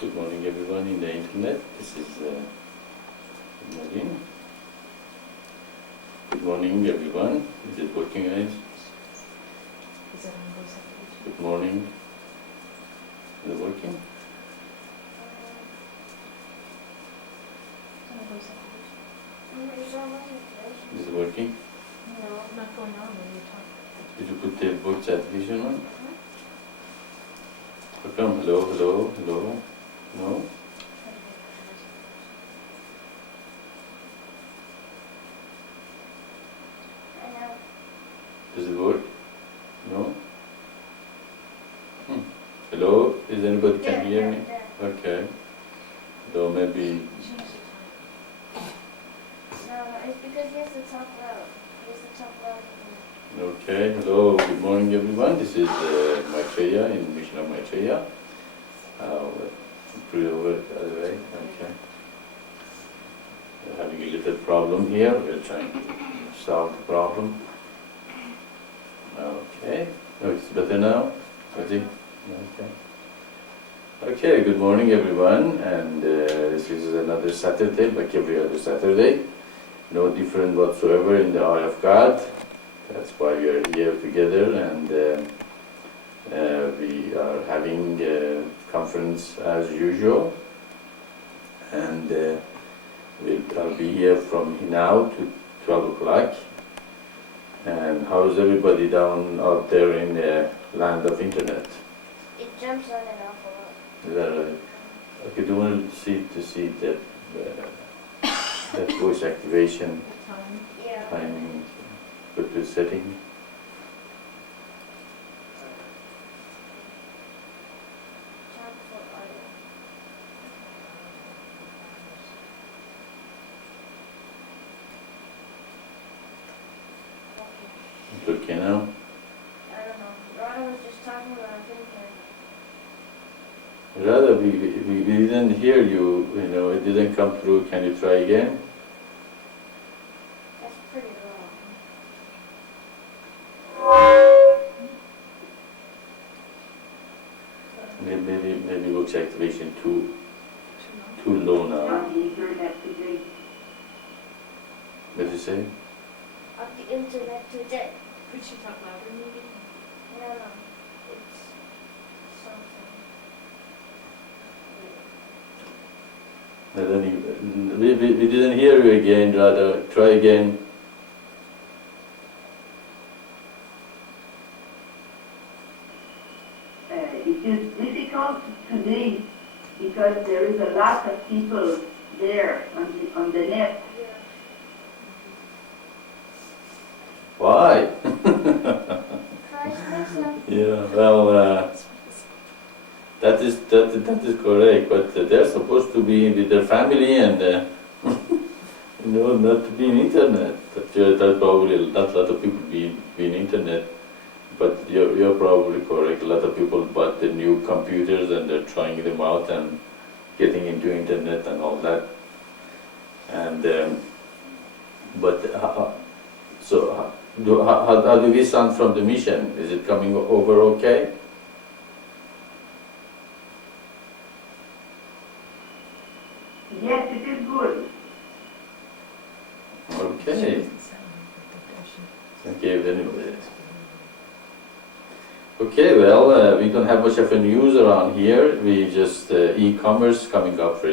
Good morning everyone in the internet. This is Nadine. Good morning everyone. Is it working, guys? Good morning. Is it working? Is it working? No, not going on when you talk. Did you put the voice activation on? How come? Hello, hello, hello? No? Does it work? No? Hello? Is anybody can hear me? Okay. So maybe... No, it's because he has to talk loud. He has to talk loud. Okay, hello, good morning everyone. This is Maitreya in Mission of Maitreya. Put it over the other way, okay. We're having a little problem here. We're trying to solve the problem. Okay, oh, it's better now? Okay. Okay, good morning everyone, and this is another Saturday, like every other Saturday. No different whatsoever in the eye of God. That's why we are here together, and we are having a conference as usual. And I'll be here from now to 12 o'clock. And how's everybody down out there in the land of internet? It jumps on and off a lot. Is that right? Okay, do you want to see that that voice activation Yeah. timing? Put the setting. Talk for audio. It's okay now? I don't know. Rana was just talking about a thing here. Rather, we didn't hear you, it didn't come through. Can you try again? That's pretty low. Maybe voice activation too low now. What did you say? On the internet today. Could you talk louder maybe? No. It's something. We didn't hear you again, rather. Try again. It is difficult today because there is a lot of people there on the net. Why? Christmas up. Yeah, well, that is correct, but they're supposed to be with their family and not to be in internet. But that probably not a lot of people be in internet. But you're probably correct. A lot of people bought the new computers and they're trying them out and getting into internet and all that. And so how do we sound from the mission? Is it coming over okay? Yes, it is good. Okay. Okay, anyway. Okay, well, we don't have much of a news around here. We just e-commerce coming up for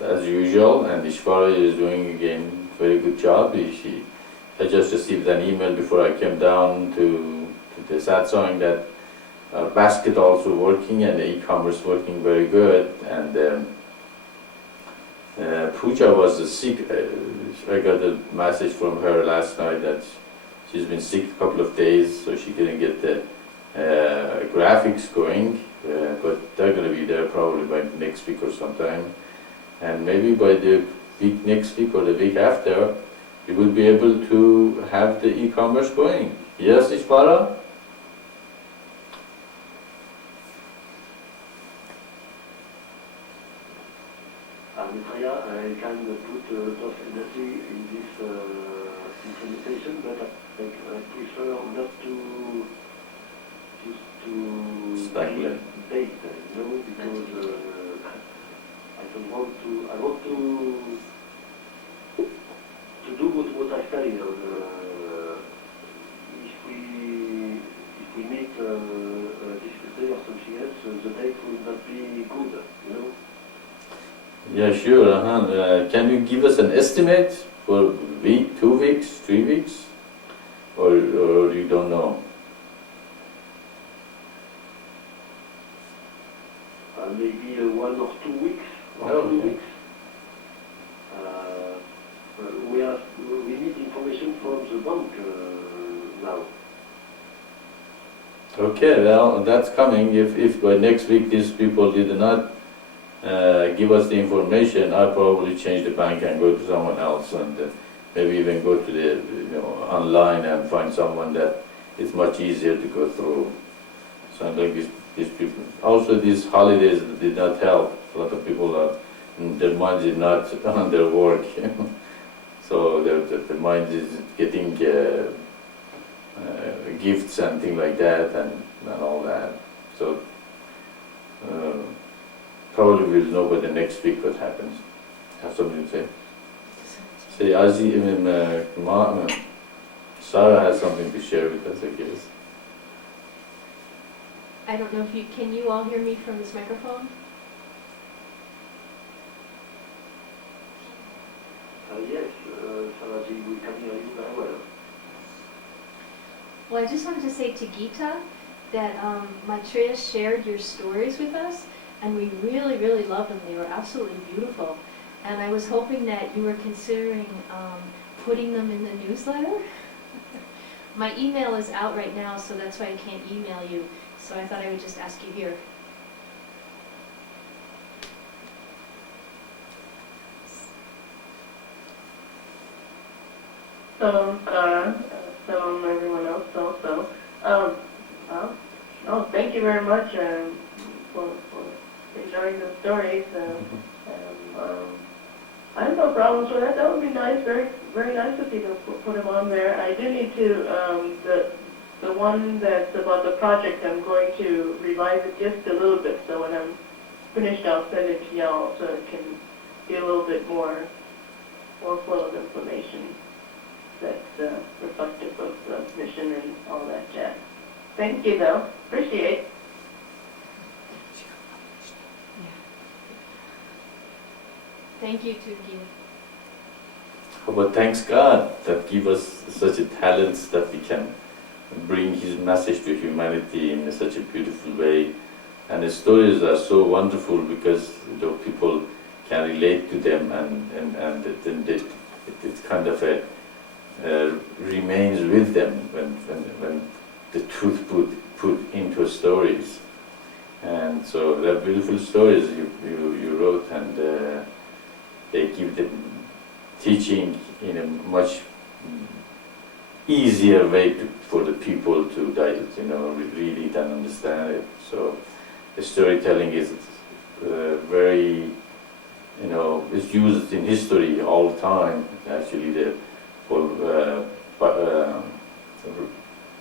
as usual, and Ishvara is doing again very good job. I just received an email before I came down to the Satsang that basket also working and the e-commerce working very good. And Pooja was sick. I got a message from her last night that she's been sick a couple of days, so she couldn't get the graphics going. But they're going to be there probably by next week or sometime. And maybe by the week next week or the week after, we will be able to have the e-commerce going. Yes, Ishvara? Maitreya, I can put a lot of energy in this implementation, but I prefer not to Speculate. date, because I don't want to. I want to do what I studied. If we meet this day or something else, the date will not be good. Yeah, sure. Can you give us an estimate for a week, 2 weeks, 3 weeks, or you don't know? Maybe 1 or 2 weeks. Oh, 2 okay. weeks. We need information from the bank now. Okay, well, that's coming. If by next week these people did not give us the information, I'll probably change the bank and go to someone else, and maybe even go to the online and find someone that it's much easier to go through. So like these people. Also, these holidays did not help. A lot of people are their minds is not on their work, so their mind is getting gifts and things like that, and all that. So. Probably we'll know by the next week what happens. Have something to say? Say, Sarah has something to share with us, I guess. I don't know if can you all hear me from this microphone? Yes, Saraji, we can hear you very well. Well, I just wanted to say to Gita that Maitreya shared your stories with us, and we really, really love them. They were absolutely beautiful. And I was hoping that you were considering putting them in the newsletter. My email is out right now, so that's why I can't email you. So I thought I would just ask you here. So everyone else also. Thank you very much for enjoying the stories. I have no problems with that. That would be nice, very, very nice of you to put them on there. I do need to, the one that's about the project, I'm going to revise it just a little bit, so when I'm finished, I'll send it to y'all so it can be a little bit more flow of information that's reflective of the mission and all that jazz. Thank you, though. Appreciate it. Thank you, Tuki. But thanks God that give us such a talents that we can bring His message to humanity in such a beautiful way. And the stories are so wonderful because people can relate to them, and then it's kind of remains with them when the truth put into stories. And so they're beautiful stories you wrote, and they give the teaching in a much easier way for the people to read it and understand it. So the storytelling is very, it's used in history all the time. Actually, the whole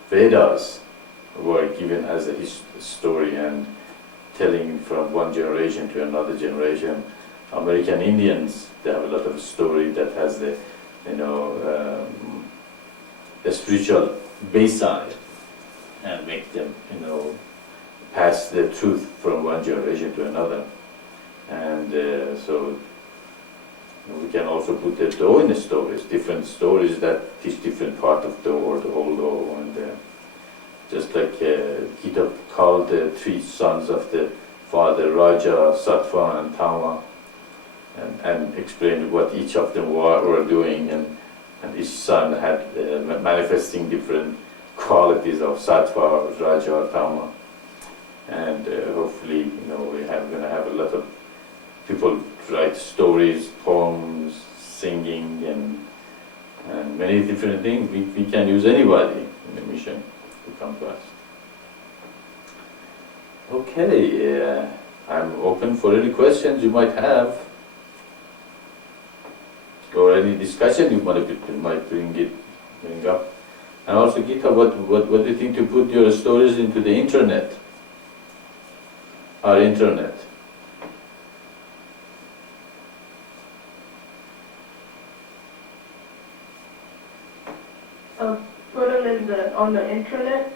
Vedas were given as a story and telling from one generation to another generation. American Indians, they have a lot of story that has the spiritual baseline and make them pass the truth from one generation to another. And so we can also put the Tao in the stories, different stories that teach different part of Tao or the whole Tao. And just like Gita called the 3 sons of the father, Raja, Sattva and Tama, and explained what each of them were doing, and each son had manifesting different qualities of Sattva, Raja, or Tama. And hopefully, we're going to have a lot of people write stories, poems, singing, and many different things. We can use anybody in the mission to come to us. Okay, I'm open for any questions you might have, or any discussion you might bring up. And also, Gita, what do you think to put your stories into the internet? our internet. Put them on the intranet.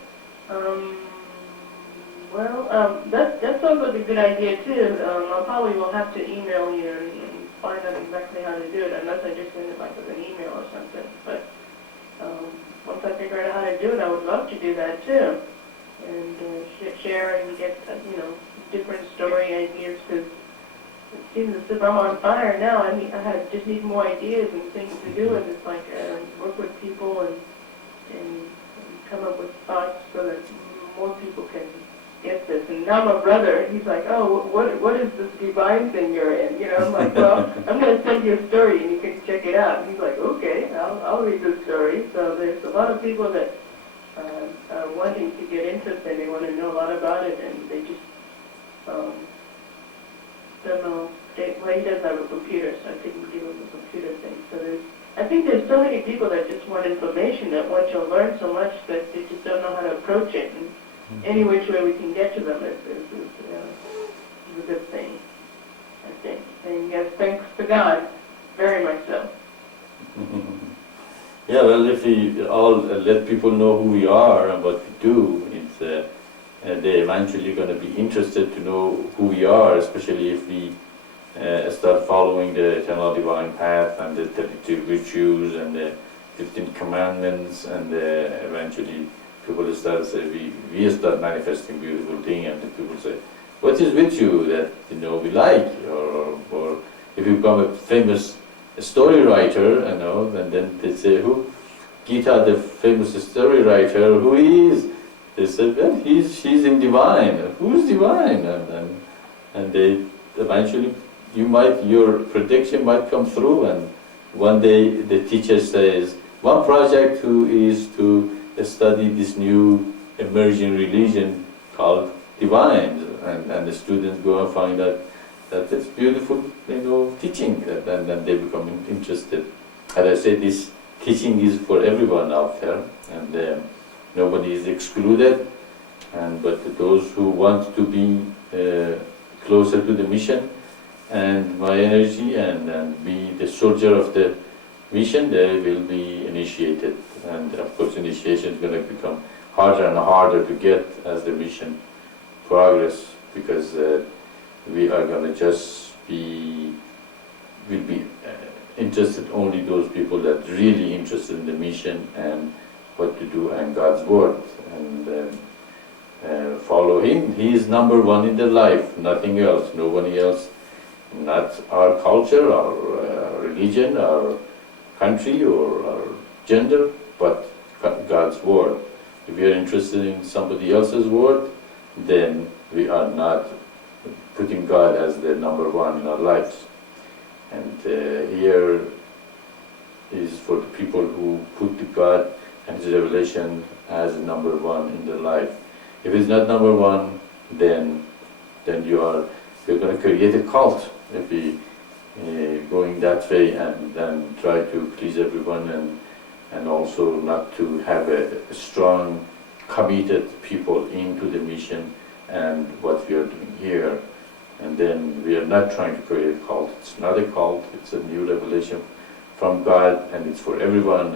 That sounds like a good idea too. I probably will have to email you and find out exactly how to do it, unless I just send it like with an email or something. But once I figure out how to do it, I would love to do that too, and share and get different story ideas, because it seems as if I'm on fire now. Just need more ideas and things to do, and it's like work with people and come up with thoughts so that more people can get this. And now my brother, he's like, oh, what is this divine thing you're in? I'm like, well, I'm going to send you a story and you can check it out. And he's like, okay, I'll read the story. So there's a lot of people that are wanting to get interested. They want to know a lot about it, and they just don't know. Well, he doesn't have a computer, so I couldn't give him a computer thing. So I think there's so many people that just want information, that want to learn so much that they just don't know how to approach it. And any which way we can get to them is a good thing, I think. And yes, thanks to God, very much so. Yeah, well, if we all let people know who we are and what we do, they're eventually going to be interested to know who we are, especially if we start following the eternal divine path and the 32 virtues and the 15 commandments, and eventually people start say we start manifesting beautiful things, and the people say, what is with you that we like, or if you become a famous story writer, and then they say, who Gita, the famous story writer, who he is? They said, well, she's in divine. Who's divine? And they eventually your prediction might come through, and one day the teacher says, one project is to study this new emerging religion called divine, and the students go and find out that it's beautiful, teaching, and then they become interested. As I said, this teaching is for everyone out there, and nobody is excluded. But those who want to be closer to the mission and my energy and be the soldier of the mission, they will be initiated. And of course, initiation is going to become harder and harder to get as the mission progress, because we are going to just will be interested only those people that really interested in the mission and what to do and God's word, and follow Him. He is number one in their life, nothing else, nobody else, not our culture, our religion, our country, or our gender, but God's word. If we are interested in somebody else's word, then we are not putting God as the number one in our lives. And here is for the people who put the God and His revelation as number one in their life. If it's not number one, then you're going to create a cult if we going that way, and then try to please everyone, and also not to have a strong, committed people into the mission and what we are doing here. And then we are not trying to create a cult. It's not a cult, it's a new revelation from God, and it's for everyone.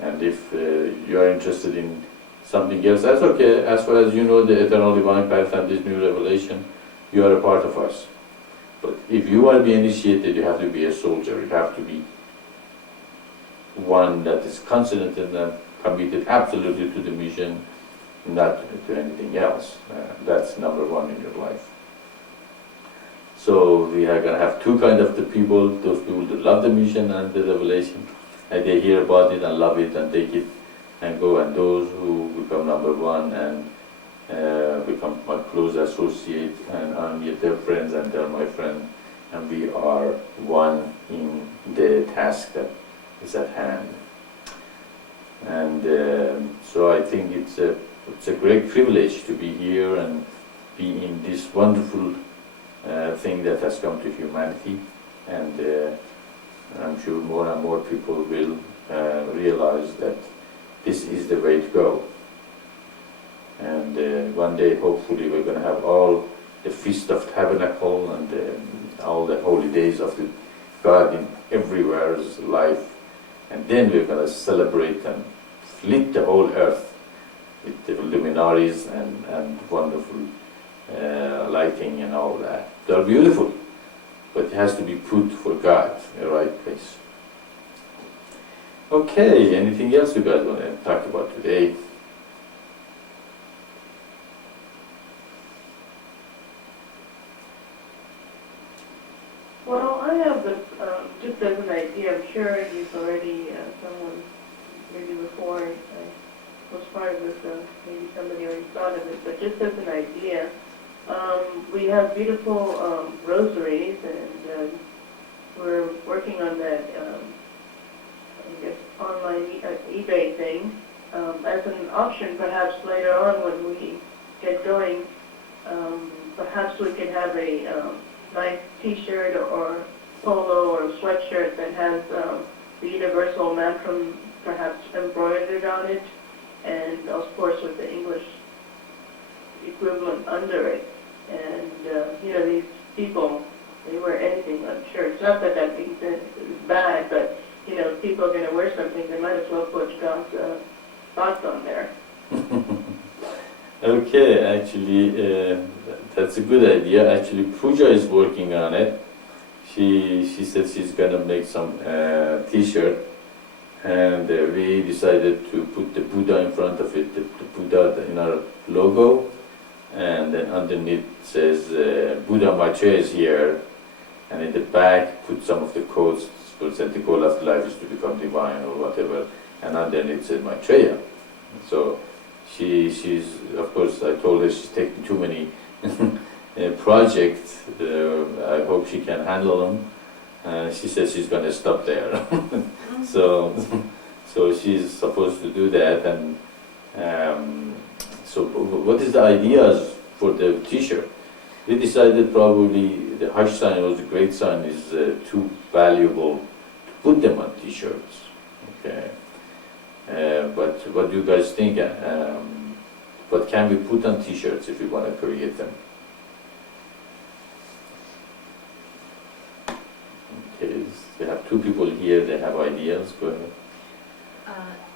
And if you are interested in something else, that's okay. As far as you know the eternal divine path and this new revelation, you are a part of us. But if you want to be initiated, you have to be a soldier. You have to be one that is concentrated and committed absolutely to the mission, not to anything else. That's number one in your life. So we are going to have two kinds of the people: those people that love the mission and the revelation, and they hear about it and love it and take it and go, and those who become number one and become my close associate, and I'm their friends and they're my friend, and we are one in the task that is at hand. And so I think it's a great privilege to be here and be in this wonderful thing that has come to humanity, and I'm sure more and more people will realize that this is the way to go. And one day, hopefully, we're going to have all the Feast of Tabernacle and all the holy days of the God in everywhere's life. And then we're going to celebrate and lit the whole earth with the luminaries and wonderful lighting and all that. They're beautiful, but it has to be put for God in the right place. Okay, anything else you guys want to talk about today? Well, I have this, just as an idea, I'm sure you've already, someone, maybe before I was part of this, maybe somebody already thought of it, but just as an idea, we have beautiful rosaries, and we're working on that, I guess, online eBay thing. As an option, perhaps later on when we get going, perhaps we can have a nice T-shirt or polo or sweatshirt that has the universal mantra perhaps embroidered on it, and of course with the English equivalent under it. And these people, they wear anything on shirts. Not that that means it's bad, but if people are going to wear something, they might as well put God's thoughts on there. Okay, actually, that's a good idea. Actually, Pooja is working on it. She said she's gonna make some T-shirt, and we decided to put the Buddha in front of it, the Buddha in our logo, and then underneath says Buddha Maitreya is here, and in the back put some of the quotes. For example, the goal of life is to become divine or whatever, and underneath says Maitreya. So she's, of course, I told her she's taking too many projects. I hope she can handle them. She says she's going to stop there. so she's supposed to do that. And so what is the ideas for the T-shirt? We decided probably the Hush sign or the Great sign is too valuable to put them on T-shirts. Okay. But what do you guys think? What can we put on T-shirts if we want to create them? Okay, we have two people here, they have ideas. Go ahead.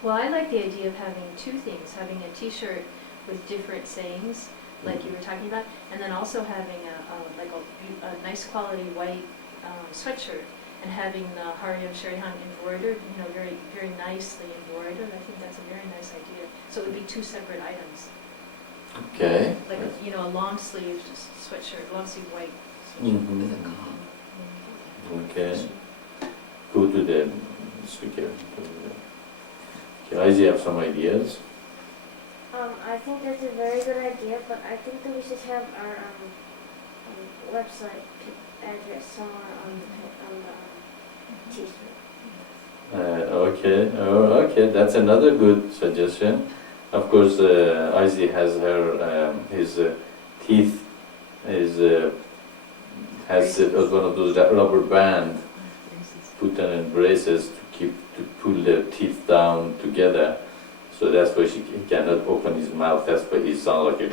Well, I like the idea of having two things, having a T-shirt with different sayings, like you were talking about, and then also having a nice quality white sweatshirt, and having the Hariyo Sharihan embroidered, very, very nicely embroidered. I think that's a very nice idea. So it would be two separate items. Okay. Like, a long sleeve sweatshirt, long sleeve white sweatshirt with a collar. Okay. Go to the speaker. Okay, Izzy, have some ideas? I think that's a very good idea, but I think that we should have our website address somewhere on the T-shirt. Okay, that's another good suggestion. Of course, Izzy has his teeth has one of those rubber band put on in braces to pull the teeth down together. So that's why he cannot open his mouth. That's why he sounds like a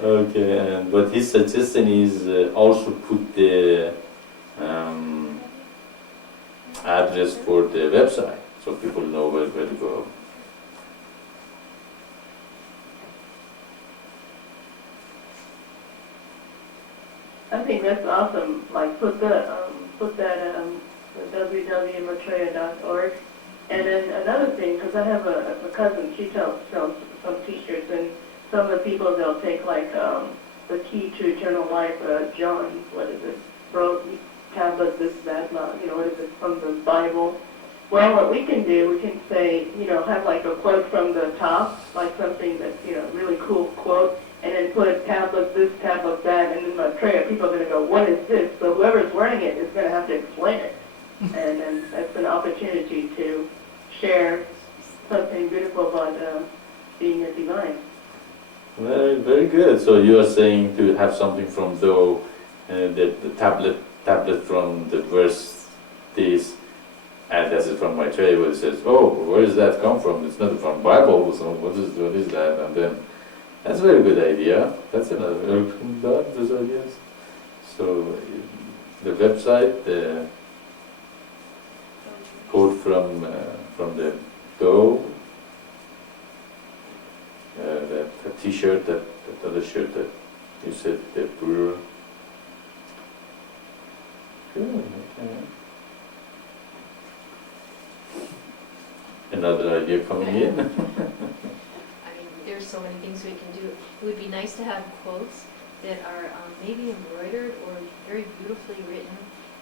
Okay, and what his suggestion is also put the address for the website, so people know where to go. I think that's awesome. Like put that www.maitreya.org. And then another thing, because I have a cousin, she sells some T-shirts, and some of the people they'll take like the key to eternal life, John, what is it, wrote tablet, this, that, what is it, from the Bible. Well, what we can do, we can say, have like a quote from the top, like something that's, really cool quote, and then put tablet this, tablet that, and then Maitreya, people are going to go, what is this? So whoever's wearing it is going to have to explain it. And then that's an opportunity to share something beautiful about being a divine. Very, very good. So you are saying to have something from the tablet from the verse this, and that's it from Maitreya, where it says, oh, where does that come from? It's not from Bible, so what is that? And then That's a very good idea. That's another very good those ideas. So the website, the quote from the Go, that T-shirt, that other shirt that you said, the brewer. Good. Okay. Another idea coming in. I mean, there's so many things we can do. It would be nice to have quotes that are maybe embroidered or very beautifully written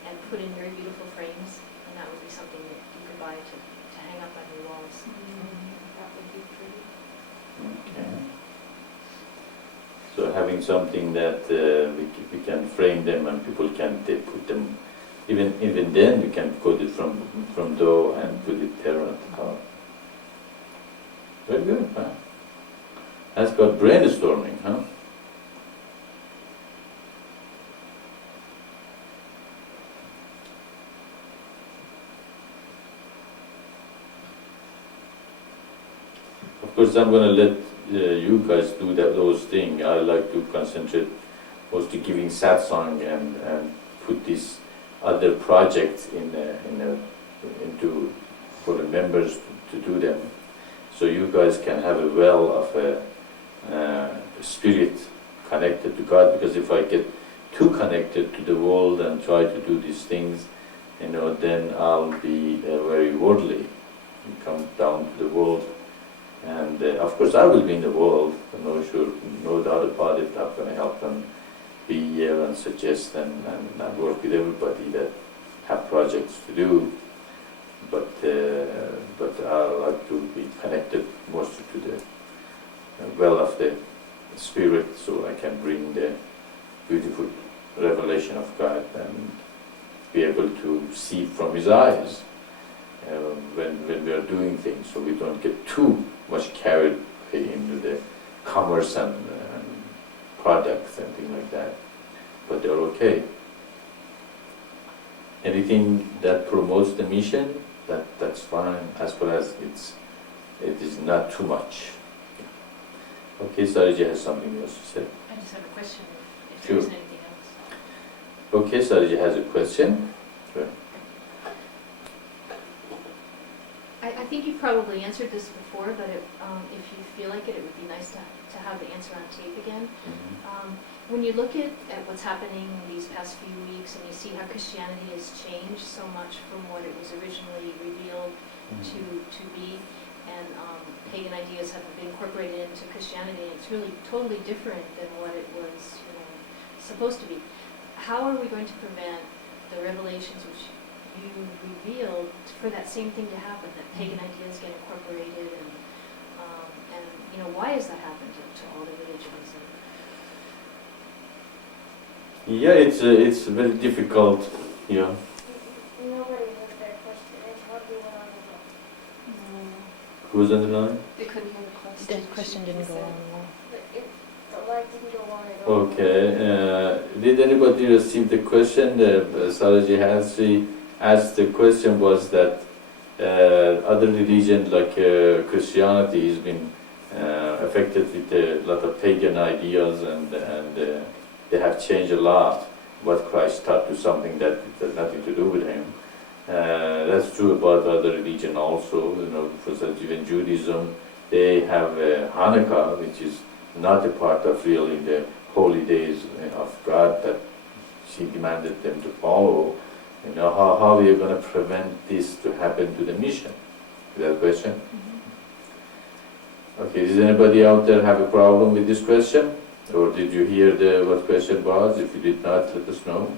and put in very beautiful frames, and that would be something that you could buy to hang up on your walls. That would be pretty. Okay. So having something that we can frame them and people can put them, even then we can quote it from dough and put it there at the top. Very good, huh? That's got brainstorming, huh? Of course, I'm going to let you guys do those things. I like to concentrate mostly giving satsang and put these other projects into for the members to do them. So you guys can have a well of spirit connected to God. Because if I get too connected to the world and try to do these things, then I'll be very worldly. Come down to the world. And of course I will be in the world, no doubt about it. I'm going to help them be here and suggest and work with everybody that have projects to do. But I like to be connected mostly to the well of the Spirit, so I can bring the beautiful revelation of God and be able to see from His eyes when we are doing things, so we don't get too much carried away into the commerce and products and things like that. But they're okay. Anything that promotes the mission, that's fine, as far as it is not too much. Okay, Sariji has something else to say. I just have a question if Sure. there isn't anything else. Okay, Sariji has a question. Sure. I think you probably answered this before, but if you feel like it, it would be nice to have the answer on tape again. When you look at what's happening these past few weeks and you see how Christianity has changed so much from what it was originally revealed to be, and pagan ideas have been incorporated into Christianity, and it's really totally different than what it was supposed to be. How are we going to prevent the revelations which you revealed for that same thing to happen, that pagan ideas get incorporated, and why has that happened to all the religions? Yeah, it's very difficult. Yeah. Nobody was there question. It's hardly one on the wall. Who was on the line? They couldn't hear the question. The question didn't go on the wall. But the light didn't go on at all. Okay. Did anybody receive the question? Saraji has. She asked the question was that other religions like Christianity has been affected with a lot of pagan ideas, and they have changed a lot. What Christ taught to something that has nothing to do with Him. That's true about other religion also. For instance, even Judaism, they have Hanukkah, which is not a part of really the holy days of God that she demanded them to follow. How are we going to prevent this to happen to the mission? Is that a question? Okay, does anybody out there have a problem with this question? Or did you hear what question was? If you did not, let us know.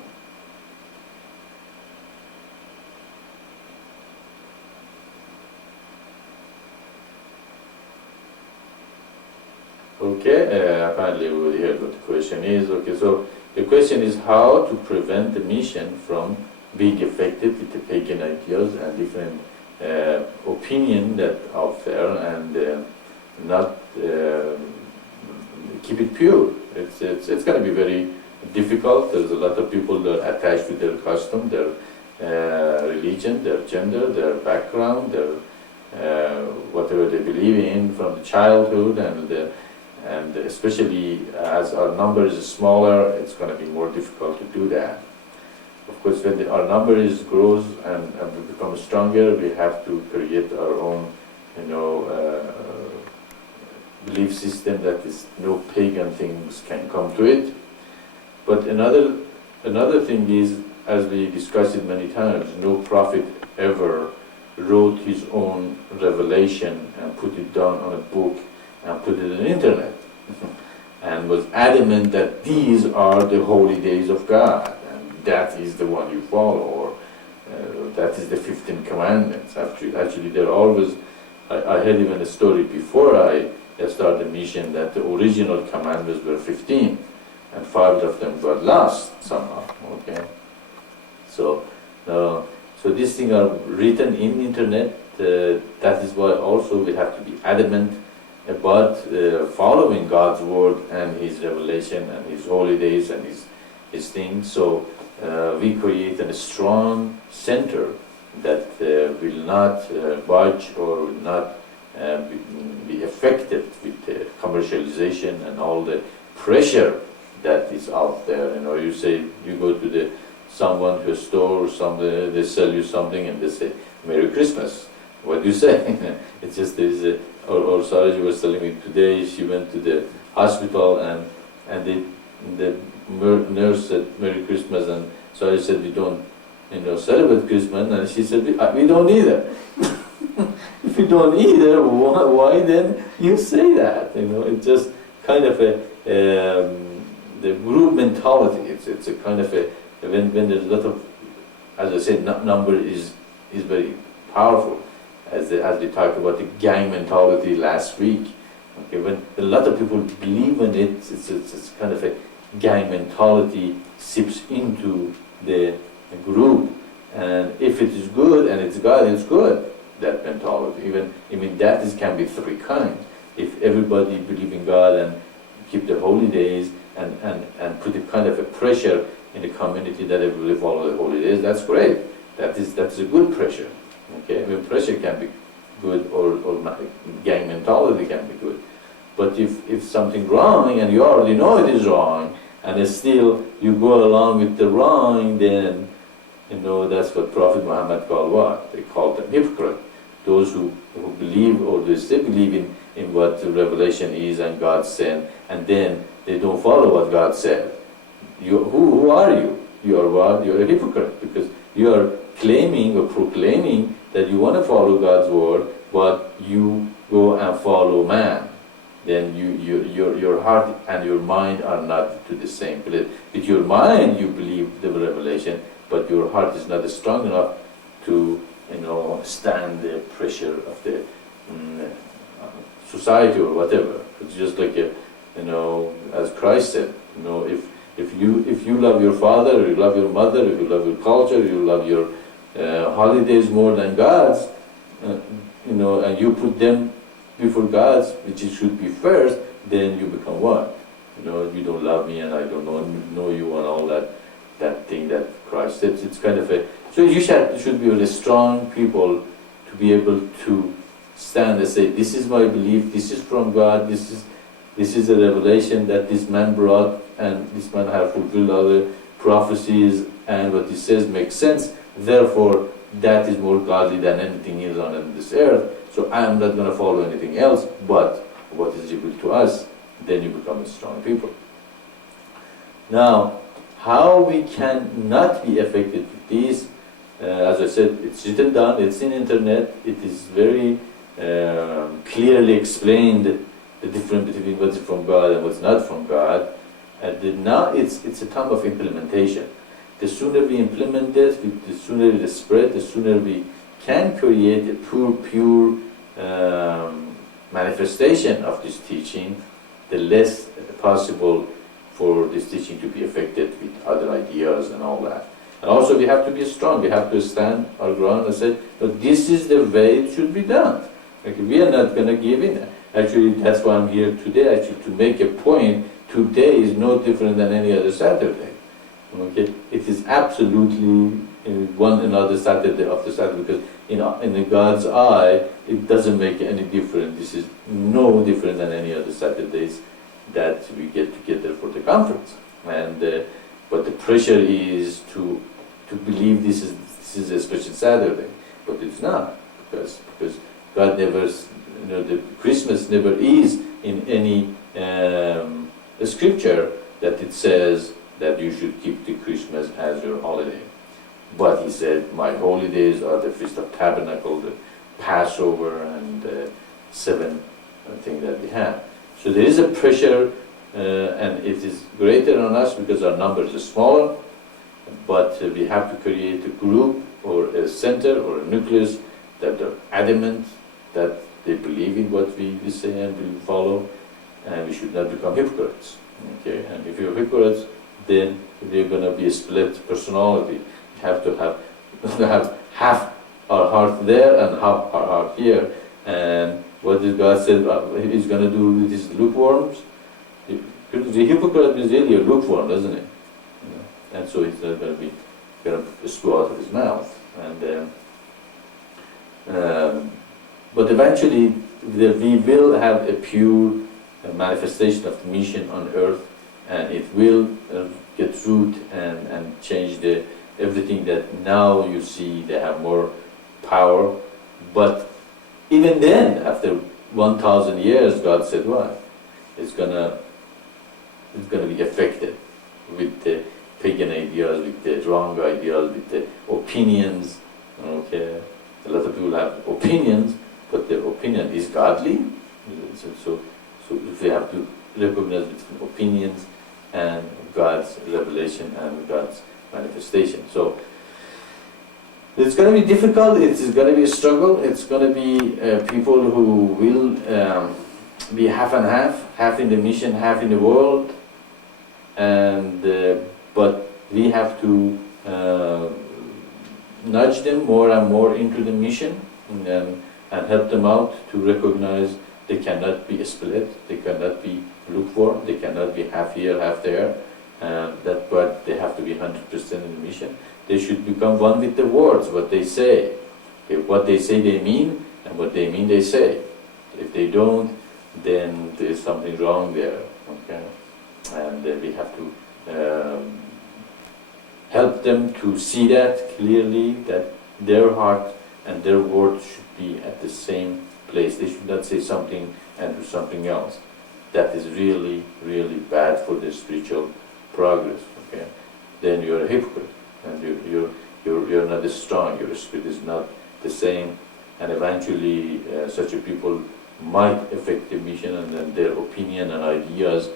Okay, apparently everybody heard what the question is. Okay, so the question is how to prevent the mission from being affected with the pagan ideas and different opinion that out there, and not keep it pure. It's going to be very difficult. There's a lot of people that are attached to their custom, their religion, their gender, their background, their whatever they believe in from the childhood, and And especially as our number is smaller, it's going to be more difficult to do that. Of course, when our number grows and we become stronger, we have to create our own, belief system that is no pagan things can come to it. But another thing is, as we discussed it many times, no prophet ever wrote his own revelation and put it down on a book and put it on the internet and was adamant that these are the holy days of God and that is the one you follow, or that is the 15 commandments. Actually they're always, I heard even a story before I started the mission that the original commandments were 15 and 5 of them got lost somehow, okay? So these things are written in internet. That is why also we have to be adamant about following God's word and His revelation and His holy days and His things. So we create a strong center that will not budge or will not be affected with the commercialization and all the pressure that is out there. You say you go to someone to a store or something, they sell you something and they say Merry Christmas. What do you say? It's just or Saraji was telling me today she went to the hospital and the nurse said Merry Christmas, and Saraji said we don't celebrate Christmas, and she said we don't either. If you don't either, why then you say that? It's just kind of the group mentality. It's a kind of when there's a lot of, as I said, number is very powerful. As we talked about the gang mentality last week. Okay, when a lot of people believe in it, it's kind of a gang mentality seeps into the group, and if it is good and it's God, it's good. That mentality, that can be 3 kinds. If everybody believe in God and keep the holy days and put a kind of a pressure in the community that everybody follow the holy days, that's great. That's a good pressure. Okay, pressure can be good, or gang mentality can be good. But if something wrong and you already know it is wrong, and still you go along with the wrong, then that's what Prophet Muhammad called what? They called them hypocrite. Those who believe, or they still believe in what the revelation is and God said, and then they don't follow what God said. Who are you? You are what? You are a hypocrite, because you are claiming or proclaiming that you want to follow God's word, but you go and follow man. Then your heart and your mind are not to the same place. With your mind you believe the revelation, but your heart is not strong enough to stand the pressure of the society or whatever. It's just like as Christ said, if you love your father, or you love your mother, if you love your culture, you love your holidays more than God's, and you put them before God's, which it should be first, then you become what? You don't love me and I don't know you, and all that thing that Christ said. It's kind of so you should be really strong people to be able to stand and say, this is my belief, this is from God, this is a revelation that this man brought, and this man has fulfilled other prophecies, and what he says makes sense. Therefore, that is more godly than anything else on this earth. So I am not going to follow anything else but what is revealed to us. Then you become a strong people. Now, how we can not be affected with these? As I said, it's written down, it's in internet, it is very clearly explained, the difference between what's from God and what's not from God. And now it's a time of implementation. The sooner we implement this, the sooner it spread, the sooner we can create a pure manifestation of this teaching, the less possible for this teaching to be affected with other ideas and all that. And also we have to be strong, we have to stand our ground and say, but this is the way it should be done. Okay, we are not going to give in. Actually, that's why I'm here today, actually, to make a point. Today is no different than any other Saturday. Okay, it is absolutely one another Saturday after Saturday, because in God's eye, it doesn't make any difference. This is no different than any other Saturdays that we get together for the conference. And but the pressure is to believe this is a special Saturday, but it's not, because God never, the Christmas never is in any scripture that it says that you should keep the Christmas as your holiday. But he said, my holy days are the Feast of Tabernacle, the Passover, and the 7 things that we have. So there is a pressure, and it is greater on us because our numbers are smaller, but we have to create a group or a center or a nucleus that are adamant that they believe in what we say and we follow, and we should not become hypocrites. Okay, and if you're hypocrites, then they're going to be a split personality. We have to have half our heart there and half our heart here. And what did God say He's going to do with his lukewarms? The hypocrite is really a lukewarm, isn't it? And so it's not going to spew out of his mouth. And but eventually, we will have a pure manifestation of the mission on earth, and it will get root and change everything that now you see. They have more power, but even then, after 1,000 years, God said, what? It's gonna be affected with the pagan ideas, with the wrong ideas, with the opinions. Okay, a lot of people have opinions, but their opinion is godly. So if we have to recognize between opinions and God's revelation and God's manifestation. So it's going to be difficult, it is going to be a struggle, it's going to be people who will be half and half in the mission, half in the world, and but we have to nudge them more and more into the mission and help them out to recognize they cannot be split, they cannot be lukewarm, they cannot be half here, half there, but they have to be 100% in the mission. They should become one with the words, what they say. If what they say they mean, and what they mean they say. If they don't, then there's something wrong there. Okay, and we have to help them to see that clearly, that their heart and their words should be at the same place. They should not say something and do something else. That is really, really bad for the spiritual progress. Okay, then you're a hypocrite, and you're not as strong. Your spirit is not the same, and eventually such a people might affect the mission, and then their opinion and ideas,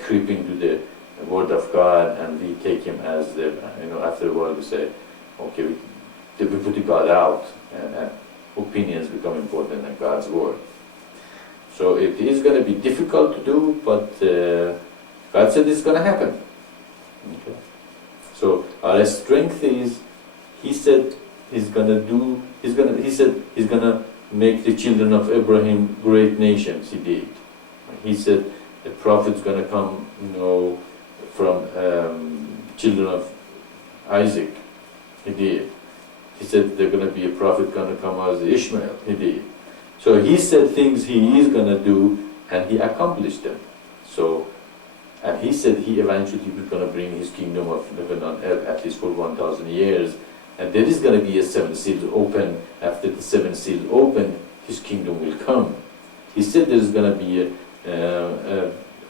creep into the Word of God, and we take him as the, after a while we say, okay, we put God out, and opinions become important than God's Word. So it is going to be difficult to do, but God said it's going to happen. Okay. So our strength is, He said He's going to make the children of Abraham great nations. He did. He said the prophet's going to come, from children of Isaac. He did. He said there's going to be a prophet going to come as Ishmael. He did. So he said things he is going to do, and he accomplished them. So, and he said he eventually was going to bring his kingdom of heaven on earth, at least for 1,000 years. And there is going to be a 7 seals open. After the 7 seals open, his kingdom will come. He said there is going to be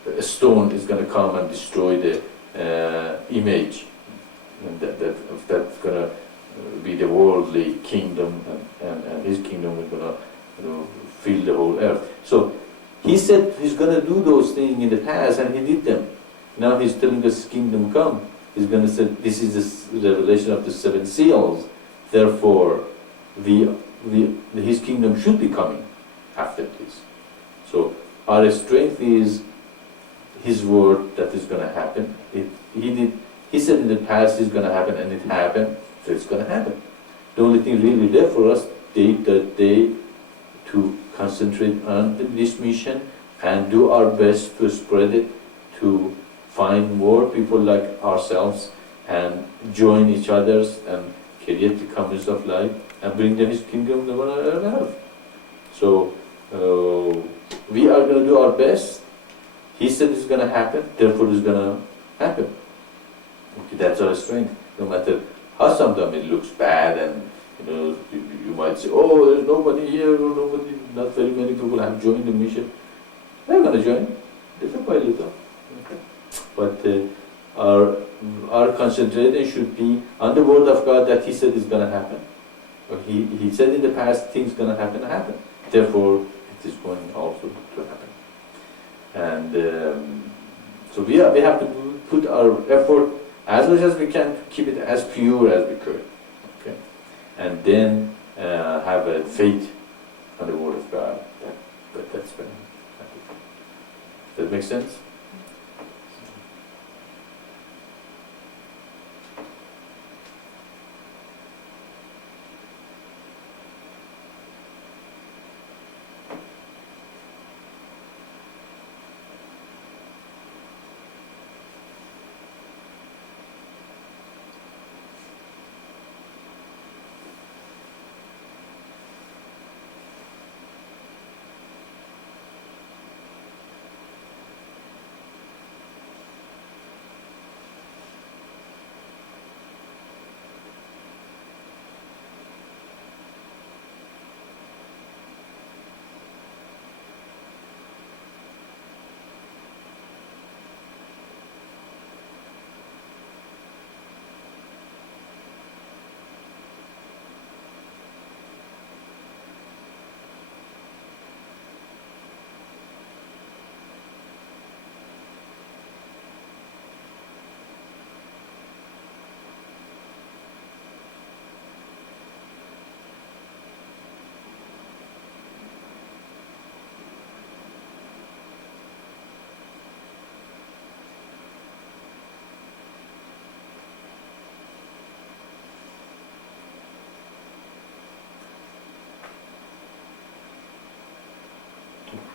a stone is going to come and destroy the image, and that's going to be the worldly kingdom, and his kingdom is going to fill the whole earth. So he said he's going to do those things in the past, and he did them. Now he's telling us kingdom come. He's going to say this is the revelation of the 7 seals. Therefore, his kingdom should be coming after this. So our strength is his word that is going to happen. He said in the past it's going to happen, and it happened, so it's going to happen. The only thing really left for us day to concentrate on this mission and do our best to spread it, to find more people like ourselves and join each others and create the communities of life and bring them his kingdom on earth. So we are going to do our best. He said it's going to happen, therefore it's going to happen. Okay, that's our strength. No matter how sometimes it looks bad and you might say, oh, there's nobody here, or nobody, not very many people have joined the mission. They're going to join, little by little. Okay. But our concentration should be on the word of God that He said is going to happen. He said in the past things going to happen. Therefore, it is going also to happen. And so we have to put our effort as much as we can to keep it as pure as we could. Okay? And then have a faith on the Word of God. That's very happy. Does that make sense?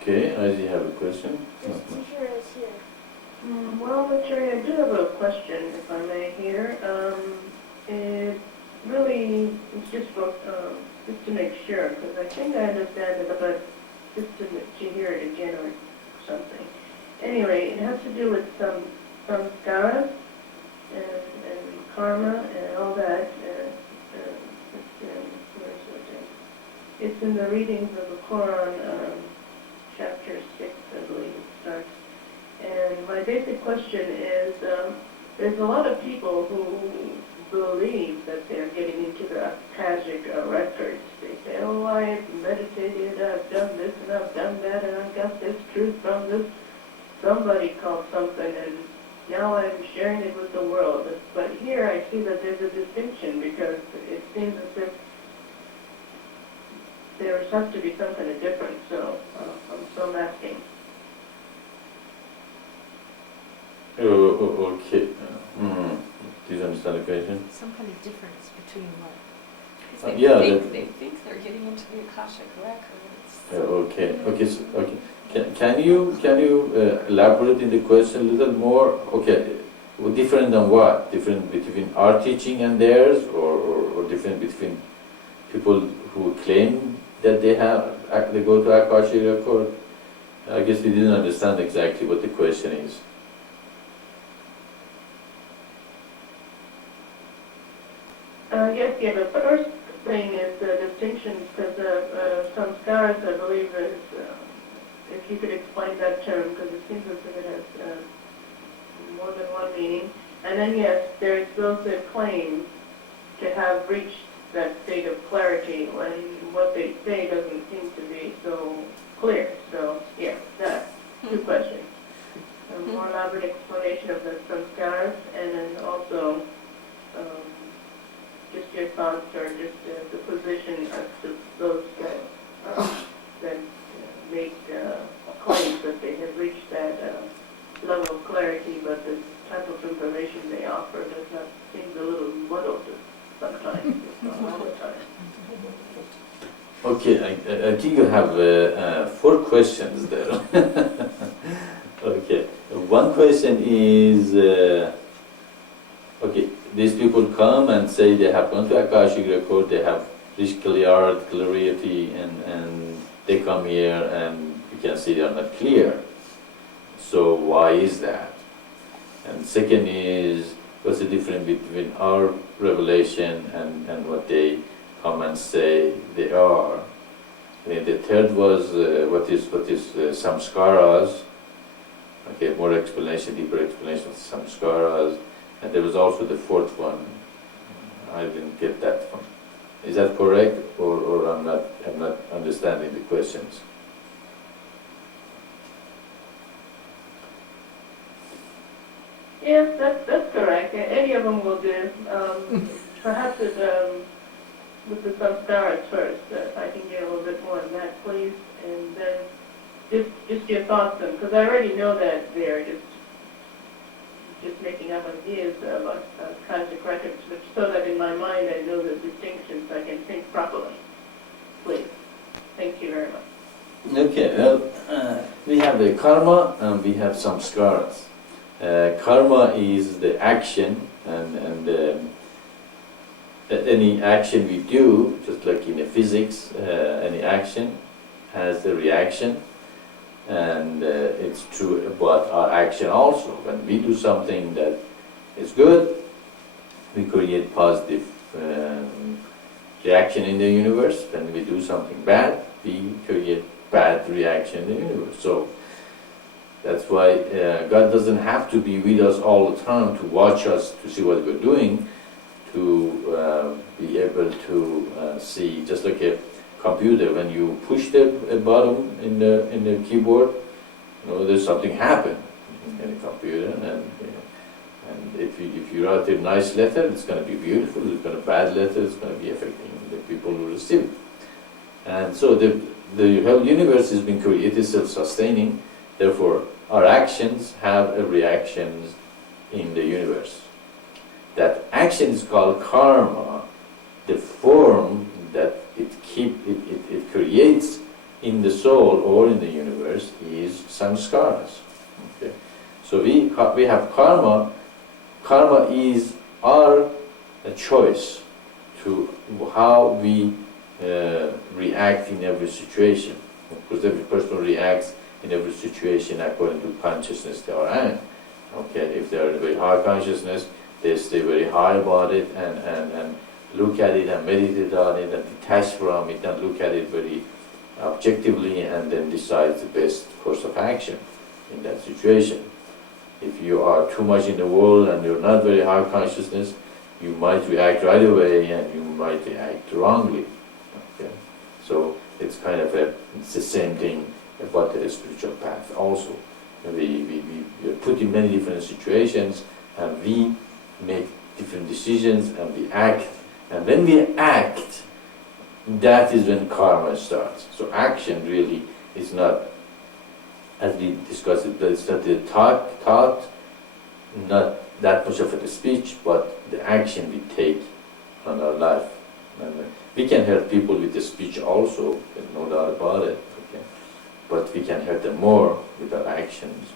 Okay, I have a question. This teacher is here. Well, Maitreya, I do have a question, if I may, here. It really is just to make sure, because I think I understand it, but just to hear it again or something. Anyway, it has to do with some samskaras and karma and all that. It's in the readings of the Quran, chapter 6, I believe it starts. And my basic question is, there's a lot of people who believe that they're getting into the Akashic records. They say, oh, I've meditated, I've done this and I've done that, and I've got this truth from this somebody called something, and now I'm sharing it with the world. But here I see that there's a distinction, because it seems as if there has to be some kind of difference, so I'm asking. Okay. Do you understand the question? Some kind of difference between what? Because yeah, they think they're getting into the Akashic records. Okay. Can you elaborate in the question a little more? Okay. Well, different than what? Different between our teaching and theirs, or different between people who claim that they go to Akashic record? I guess we didn't understand exactly what the question is. Yes, the first thing is the distinction, because samskaras, I believe, is, if you could explain that term, because it seems as if it has more than one meaning. And then, yes, there's those that claim to have reached that state of clarity when what they say doesn't seem to be so clear. So, yeah, that. Two questions. A more elaborate explanation of the samskaras, and then also just your thoughts, or just the position of those that make claims that they have reached that level of clarity, but the type of information they offer does not seem a little muddled sometimes, if not all the time. Okay, I think you have 4 questions there. Okay, one question is, okay, these people come and say they have gone to Akashic record, they have reached clarity, and they come here and you can see they are not clear. So why is that? And second is, what's the difference between our revelation and what they come and say they are? And the third was what is samskaras. Okay, more explanation, deeper explanation of samskaras. And there was also the fourth one. I didn't get that one. Is that correct, or I'm not understanding the questions? Yes, that's correct. Any of them will do. Perhaps with the samskaras first, I can get a little bit more on that, please, and then just your thoughts on, because I already know that they're just making up ideas about Akashic records, but so that in my mind I know the distinctions, I can think properly. Please. Thank you very much. Okay, well, we have the karma and we have samskaras. Karma is the action, and any action we do, just like in physics, any action has a reaction, and it's true about our action also. When we do something that is good, we create positive reaction in the universe. When we do something bad, we create bad reaction in the universe. So that's why God doesn't have to be with us all the time to watch us, to see what we're doing, to be able to see, just like a computer, when you push the button in the keyboard, you know, there's something happen in the computer, and if you write a nice letter, it's going to be beautiful. If you write a bad letter, it's going to be affecting the people who receive it. And so the whole universe has been created self-sustaining. Therefore, our actions have a reaction in the universe. That action is called karma. The form that it creates in the soul or in the universe is samskaras. Okay? So we have karma. Karma is our choice to how we react in every situation. Because every person reacts in every situation according to consciousness they are in. Okay, if they are in very high consciousness, they stay very high about it and look at it and meditate on it and detach from it and look at it very objectively and then decide the best course of action in that situation. If you are too much in the world and you're not very high consciousness, you might react right away and you might react wrongly. Okay? So it's kind of it's the same thing about the spiritual path also. We are put in many different situations and we make different decisions and we act. And when we act, that is when karma starts. So action really is not, as we discussed it, it's not the thought, not that much of a speech, but the action we take on our life. And we can help people with the speech also, there's no doubt about it. Okay? But we can help them more with our actions,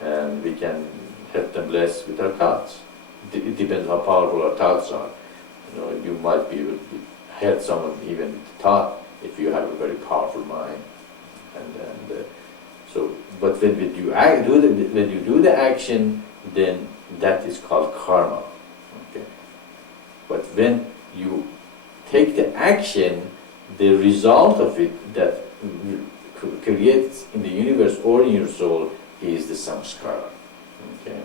and we can help them less with our thoughts. It depends how powerful our thoughts are. You know, you might be able to help someone even with thought if you have a very powerful mind. But when you do the action, then that is called karma. Okay? But when you take the action, the result of it that creates in the universe or in your soul is the samskara. Okay?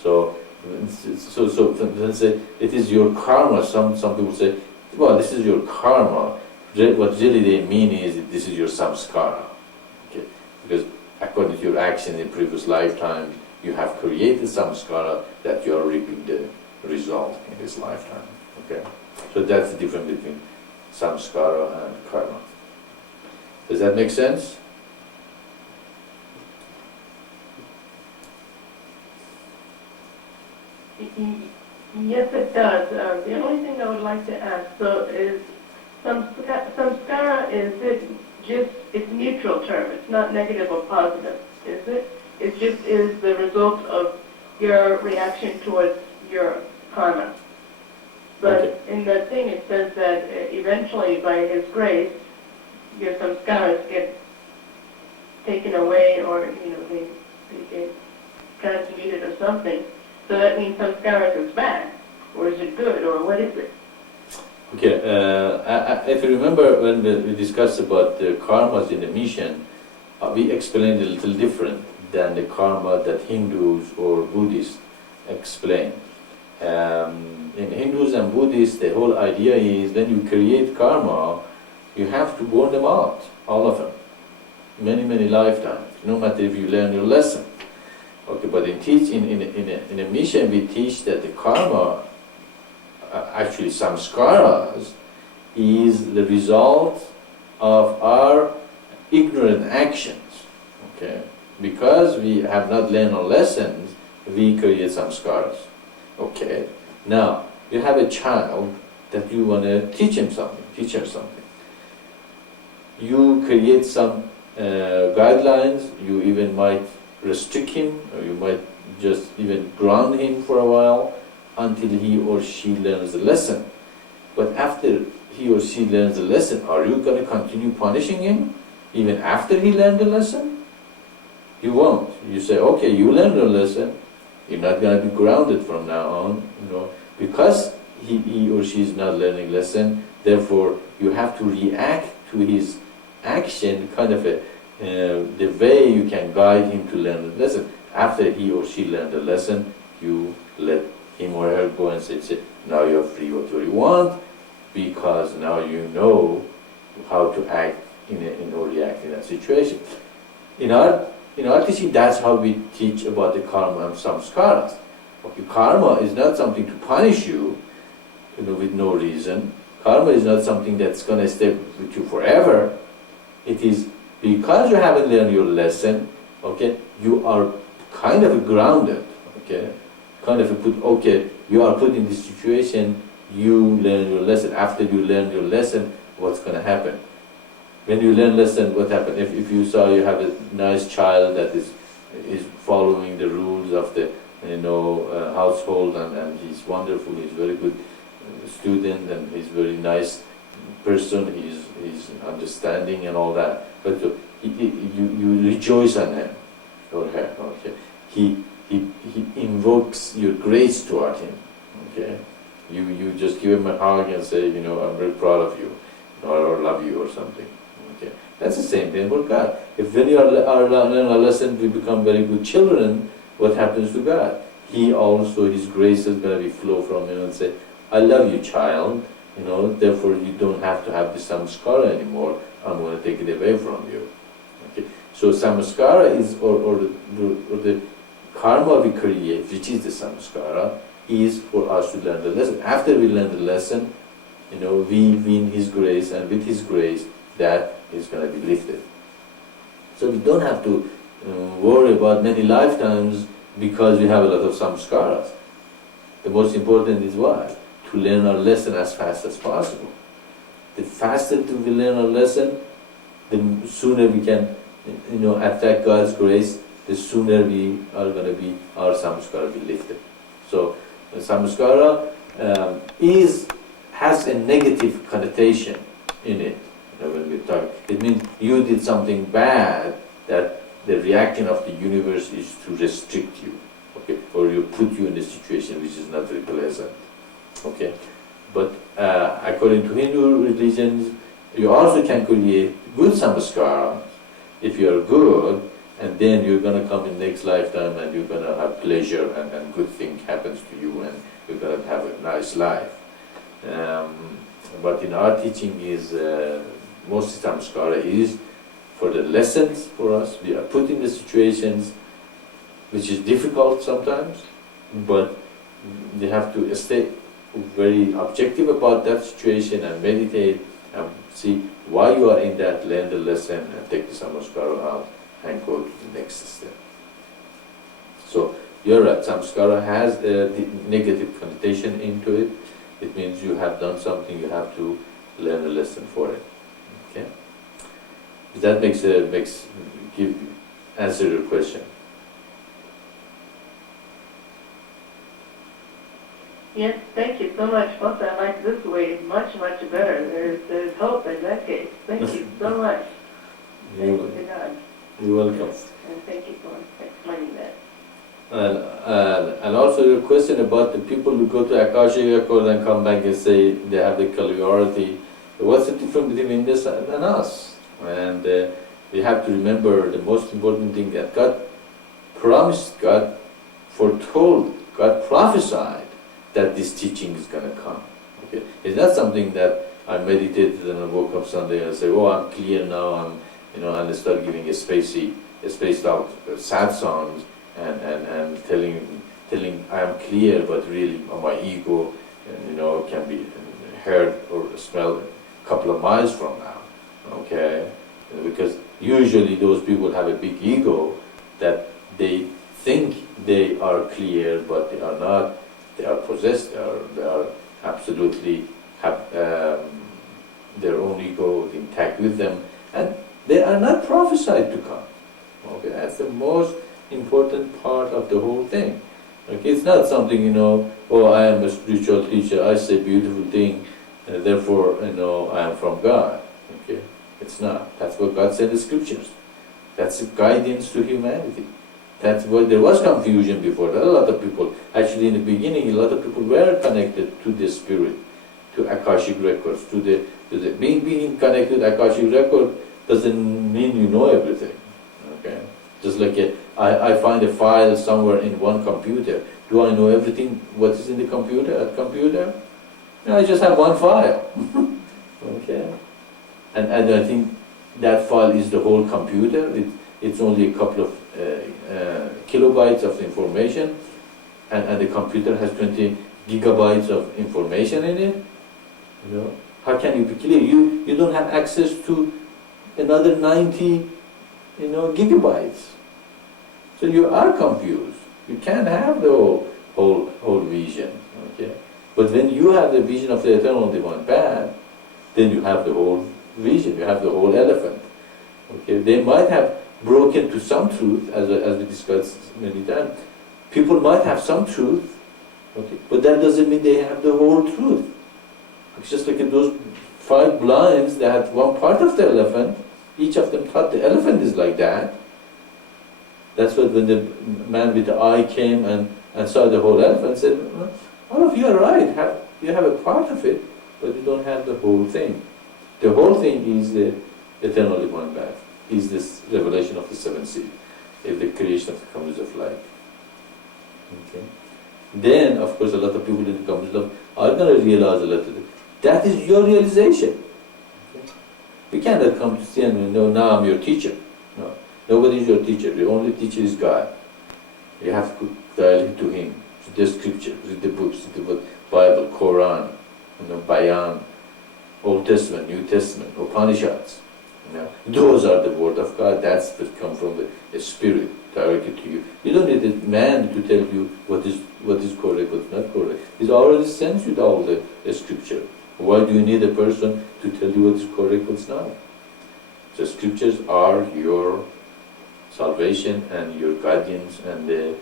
So let's say it is your karma. Some people say, well, this is your karma. What really they mean is that this is your samskara. Okay? Because according to your action in previous lifetime, you have created samskara that you are reaping the result in this lifetime. Okay? So that's the difference between samskara and karma. Does that make sense? Yes, it does. The only thing I would like to ask, so is samskara, is it just, it's neutral term, it's not negative or positive, is it? It just is the result of your reaction towards your karma. But Okay. in the thing it says that eventually by His grace, your samskaras get taken away, or they get transmuted or something. So that means samskaras is bad, or is it good, or what is it? Okay, if you remember when we discussed about the karmas in the mission, we explained a little different than the karma that Hindus or Buddhists explain. In Hindus and Buddhists, the whole idea is when you create karma, you have to burn them out, all of them, many lifetimes, no matter if you learn your lesson. Okay, but in a mission, we teach that the karma, actually samskaras, is the result of our ignorant actions. Okay, because we have not learned our lessons, we create samskaras. Okay, now you have a child that you want to teach her something. You create some guidelines, you even might restrict him, or you might just even ground him for a while until he or she learns the lesson. But after he or she learns the lesson, are you going to continue punishing him even after he learned the lesson? You won't. You say, okay, you learned the lesson, you're not going to be grounded from now on, because he or she is not learning lesson, therefore you have to react to his action, kind of the way you can guide him to learn the lesson. After he or she learned the lesson, you let him or her go and say, now you're free whatever you want, because now you know how to act or react in that situation. In our teaching, that's how we teach about the karma and samskaras. Okay, karma is not something to punish you, with no reason. Karma is not something that's going to stay with you forever. It is because you haven't learned your lesson, okay, you are kind of grounded, okay, you are put in this situation, you learn your lesson. After you learn your lesson, what's going to happen? When you learn lesson, what happens? If you saw you have a nice child that is following the rules of the household, and he's wonderful, he's very good student, and he's very nice person, he's understanding and all that. But you rejoice on him or her. Okay, he invokes your grace toward him. Okay, you just give him a hug and say, I'm very proud of you, or love you or something. Okay, that's the same thing for God. If when you are learning a lesson, we become very good children, what happens to God? He also, His grace is going to be flow from Him and say, I love you, child. Therefore you don't have to have the samskara anymore. I'm going to take it away from you. Okay, so samskara is, or the karma we create, which is the samskara, is for us to learn the lesson. After we learn the lesson, we win His grace, and with His grace, that is going to be lifted. So we don't have to worry about many lifetimes because we have a lot of samskaras. The most important is what? To learn our lesson as fast as possible. The faster we learn our lesson, the sooner we can, attract God's grace, the sooner we are going to be, our samskara will be lifted. So the samskara has a negative connotation in it. When we talk, it means you did something bad, that the reaction of the universe is to restrict you, okay, or you put you in a situation which is not very pleasant, okay. But according to Hindu religions, you also can create good samskaras if you are good, and then you're going to come in next lifetime and you're going to have pleasure, and good thing happens to you, and you're going to have a nice life. But in our teaching is most samskara is for the lessons for us. We are put in the situations which is difficult sometimes, but we have to stay very objective about that situation and meditate and see why you are in that, learn the lesson and take the samskara out and go to the next step. So you're right, samskara has a negative connotation into it. It means you have done something, you have to learn a lesson for it. Okay? That answer your question. Yes, thank you so much. Plus, I like this way much, much better. There's hope in that case. Thank you so much. Thank you to God. You're welcome. And thank you for explaining that. And also your question about the people who go to Akashic record and come back and say they have the clarity. What's the difference between this and us? And we have to remember the most important thing, that God promised, God foretold, God prophesied that this teaching is going to come. Okay? It's not something that I meditated and I woke up Sunday and say, oh, I'm clear now, and I start giving a spaced out satsangs and telling I am clear, but really my ego, can be heard or smelled a couple of miles from now. Okay, because usually those people have a big ego that they think they are clear, but they are not. They are possessed. They are absolutely have their own ego intact with them, and they are not prophesied to come. Okay, that's the most important part of the whole thing. Okay, it's not something, oh, I am a spiritual teacher, I say beautiful thing, therefore, I am from God. Okay, it's not. That's what God said in the scriptures. That's a guidance to humanity. That's what there was confusion before. There are a lot of people, actually in the beginning, a lot of people were connected to the spirit, to Akashic records, to the being connected to Akashic record doesn't mean you know everything. Okay, just like I find a file somewhere in one computer. Do I know everything what is in the computer? No, I just have one file. Okay, and I think that file is the whole computer. It's only a couple of kilobytes of information, and the computer has 20 gigabytes of information in it. How can you be clear? You don't have access to another 90 gigabytes. So you are confused. You can't have the whole vision. Okay? But when you have the vision of the eternal divine path, then you have the whole vision, you have the whole elephant. Okay? They might have broken to some truth, as we discussed many times. People might have some truth, okay, but that doesn't mean they have the whole truth. It's just like those 5 blinds, they had one part of the elephant. Each of them thought the elephant is like that. That's what when the man with the eye came and saw the whole elephant, said, all of you are right, you have a part of it, but you don't have the whole thing. The whole thing is the eternal divine path, is this revelation of the 7th seal, is the creation of the community of light. Okay. Then, of course, a lot of people in the community of life are going to realize a lot of it. That is your realization. You cannot come to see and know, now I'm your teacher. No. Nobody is your teacher. The only teacher is God. You have to dial to Him. Read the scripture, read the books, read the Bible, Quran, Bayan, Old Testament, New Testament, Upanishads. Those are the word of God. That's what come from the Spirit directly to you. You don't need a man to tell you what is correct, what's not correct. He's already sent you all the scripture. Why do you need a person to tell you what's correct, what's not? The scriptures are your salvation and your guidance and the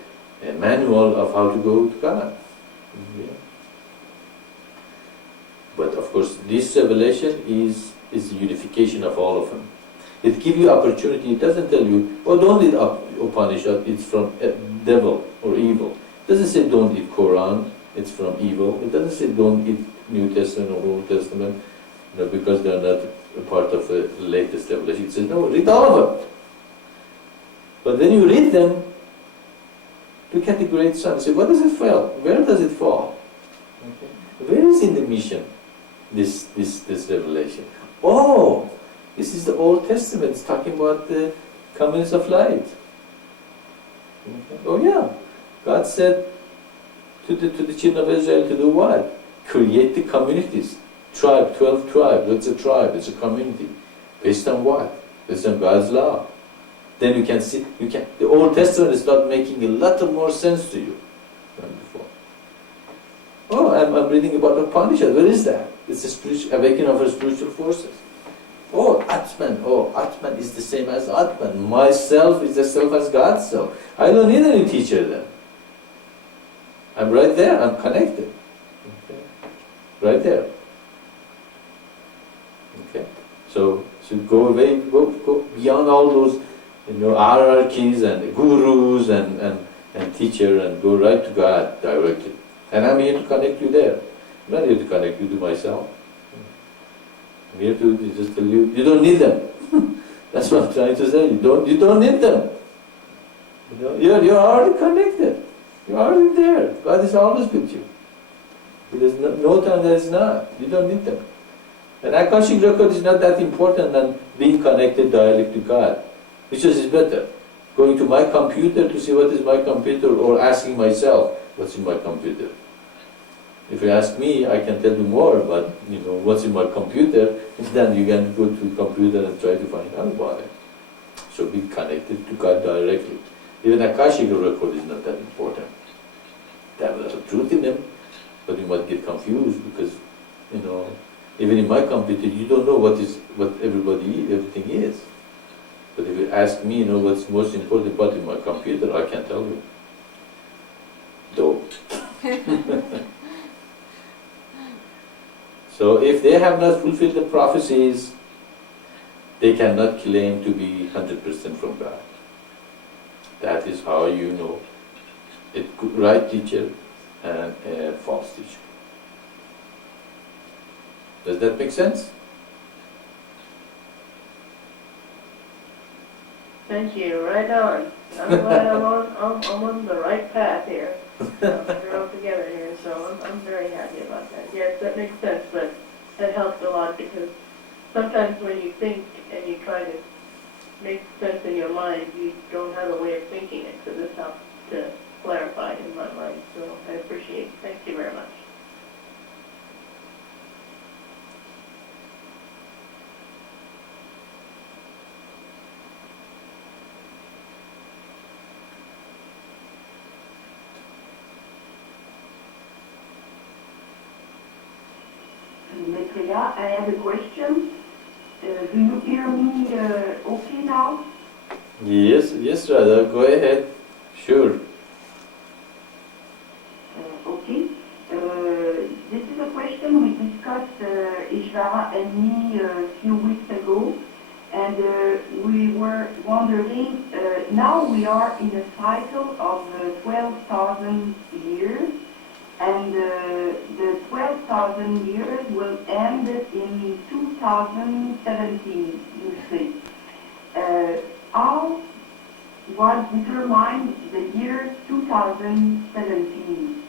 manual of how to go to God. Yeah. But of course, this revelation is the unification of all of them. It gives you opportunity. It doesn't tell you, oh, don't eat Upanishad, it's from devil or evil. It doesn't say don't eat Quran, it's from evil. It doesn't say don't eat New Testament or Old Testament, because they're not a part of the latest revelation. It says, no, read all of them. But when you read them, look at the great sun. Say, what does it fall? Where does it fall? Okay. Where is in the mission this revelation? Oh, this is the Old Testament. It's talking about the communities of light. Okay. Oh yeah, God said to the children of Israel to do what? Create the communities. 12 tribes. What's a tribe? It's a community. Based on what? Based on God's law. Then you can see, the Old Testament is not making a lot of more sense to you than before. Oh, I'm reading about the Upanishad. Where is that? It's a spiritual awakening of our spiritual forces. Oh, Atman. Oh, Atman is the same as Atman. Myself is the self as God's self. I don't need any teacher then. I'm right there. I'm connected. right there. Okay, so go away, go beyond all those, hierarchies and gurus and teacher, and go right to God directly. And I'm here to connect you there. I'm not here to connect you to myself. I'm here to just tell you, you don't need them. That's what I'm trying to say. You don't need them. You're already connected. You're already there. God is always with you. There's no time that is not. You don't need them. And Akashic record is not that important than being connected directly to God. Which is better? Going to my computer to see what is my computer, or asking myself what's in my computer. If you ask me, I can tell you more about what's in my computer, and then you can go to the computer and try to find out about it. So be connected to God directly. Even Akashic record is not that important. There are a lot of truth in them, but you might get confused because, even in my computer, you don't know what everything is. But if you ask me, what's the most important part in my computer, I can tell you. Though. So if they have not fulfilled the prophecies, they cannot claim to be 100% from God. That is how you know a right teacher and a false teacher. Does that make sense? Thank you. Right on. I'm glad I'm on the right path here. We're all together here, so I'm very happy about that. Yes, that makes sense, but that helps a lot because sometimes when you think and you try to make sense in your mind, you don't have a way of thinking it, so this helps to clarify in my mind, so I appreciate it. Thank you very much. Maitreya, I have a question. Do you hear me okay now? Yes, Radha, go ahead. Sure. Okay. This is a question we discussed, Ishvara and me, a few weeks ago, and we were wondering, now we are in a cycle of 12,000 years, and the 12,000 years will end in 2017, you say. How was determined the year 2017?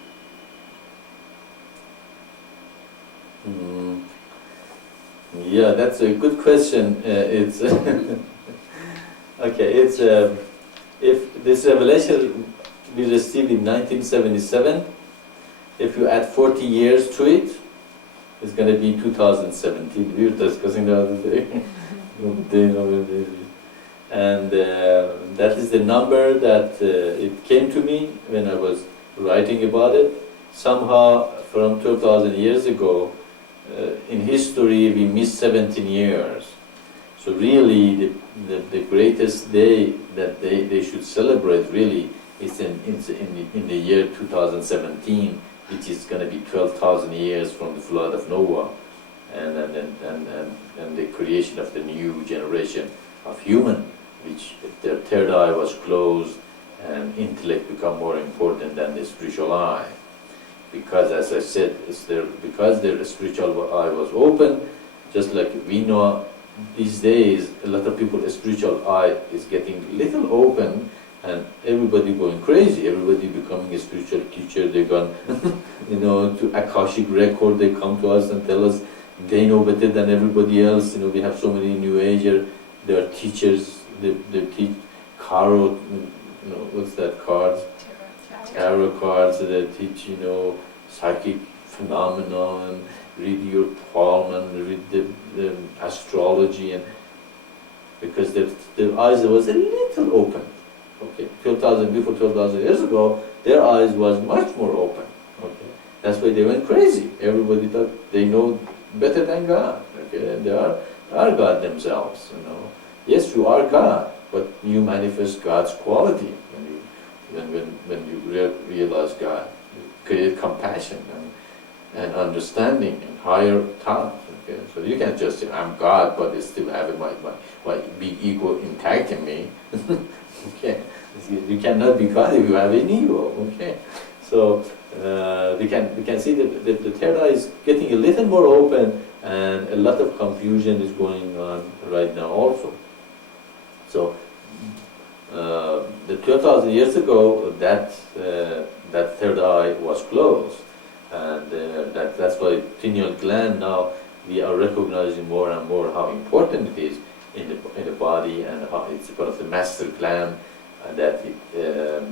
Yeah, that's a good question. It's okay. It's if this revelation we received in 1977, if you add 40 years to it, it's going to be 2017. We were discussing the other day. And that is the number that it came to me when I was writing about it. Somehow, from 12,000 years ago, in history we missed 17 years. So really the greatest day that they should celebrate really is in the year 2017, which is going to be 12,000 years from the flood of Noah and the creation of the new generation of human, which their third eye was closed and intellect become more important than the spiritual eye. Because, as I said, because their spiritual eye was open, just like we know these days, a lot of people's spiritual eye is getting little open, and everybody going crazy. Everybody becoming a spiritual teacher. They gone, to Akashic record. They come to us and tell us they know better than everybody else. We have so many New Ager. They are teachers. They teach tarot. What's that cards? Tarot cards. They teach psychic phenomena and read your palm and read the astrology, and because their eyes was a little open. Okay, before 12,000 years ago, their eyes was much more open. Okay, that's why they went crazy. Everybody thought they know better than God. Okay, and they are God themselves. Yes, you are God, but you manifest God's quality when you realize God. You create compassion. and understanding and higher thought. Okay? So you can't just say, I'm God, but I still have my big ego intact in me. Okay? You cannot be God if you have an ego. Okay? So we can see that the third eye is getting a little more open, and a lot of confusion is going on right now also. So the 12,000 years ago, that third eye was closed, and that's why pineal gland now we are recognizing more and more how important it is in the body, and how it's part of the master gland, and that it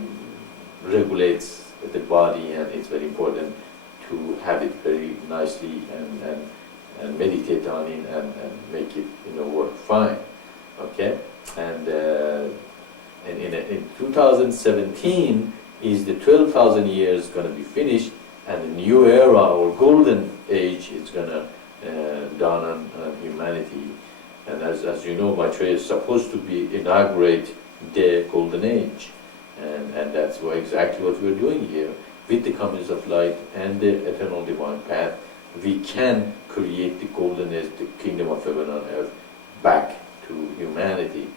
regulates the body, and it's very important to have it very nicely and meditate on it and make it work fine. Okay, and in 2017 is the 12,000 years going to be finished, and a new era or golden age is going to dawn on humanity. And as you know, Maitreya is supposed to be inaugurate the golden age, and that's exactly what we're doing here. With the comings of light and the eternal divine path, we can create the golden age, the kingdom of heaven on earth, back to humanity.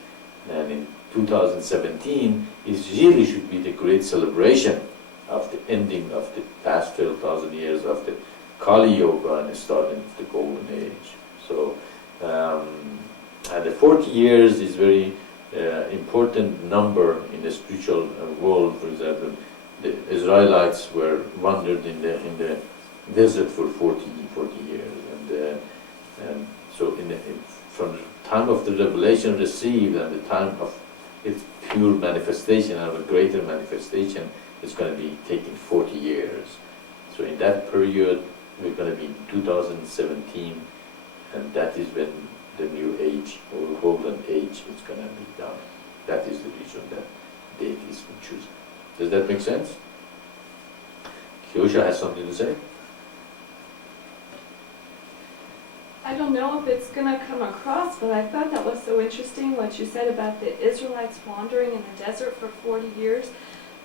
And in 2017 really should be the great celebration of the ending of the past 12,000 years of the Kali Yoga and the starting of the golden age. So, and the 40 years is very important number in the spiritual world. For example, the Israelites were wandered in the desert for 40 years, and so from the time of the revelation received and the time of its pure manifestation and a greater manifestation, it's going to be taking 40 years. So in that period, we're going to be in 2017, and that is when the new age or golden age is going to be done. That is the reason that date is chosen. Does that make sense? Kyosha has something to say? I don't know if it's going to come across, but I thought that was so interesting what you said about the Israelites wandering in the desert for 40 years,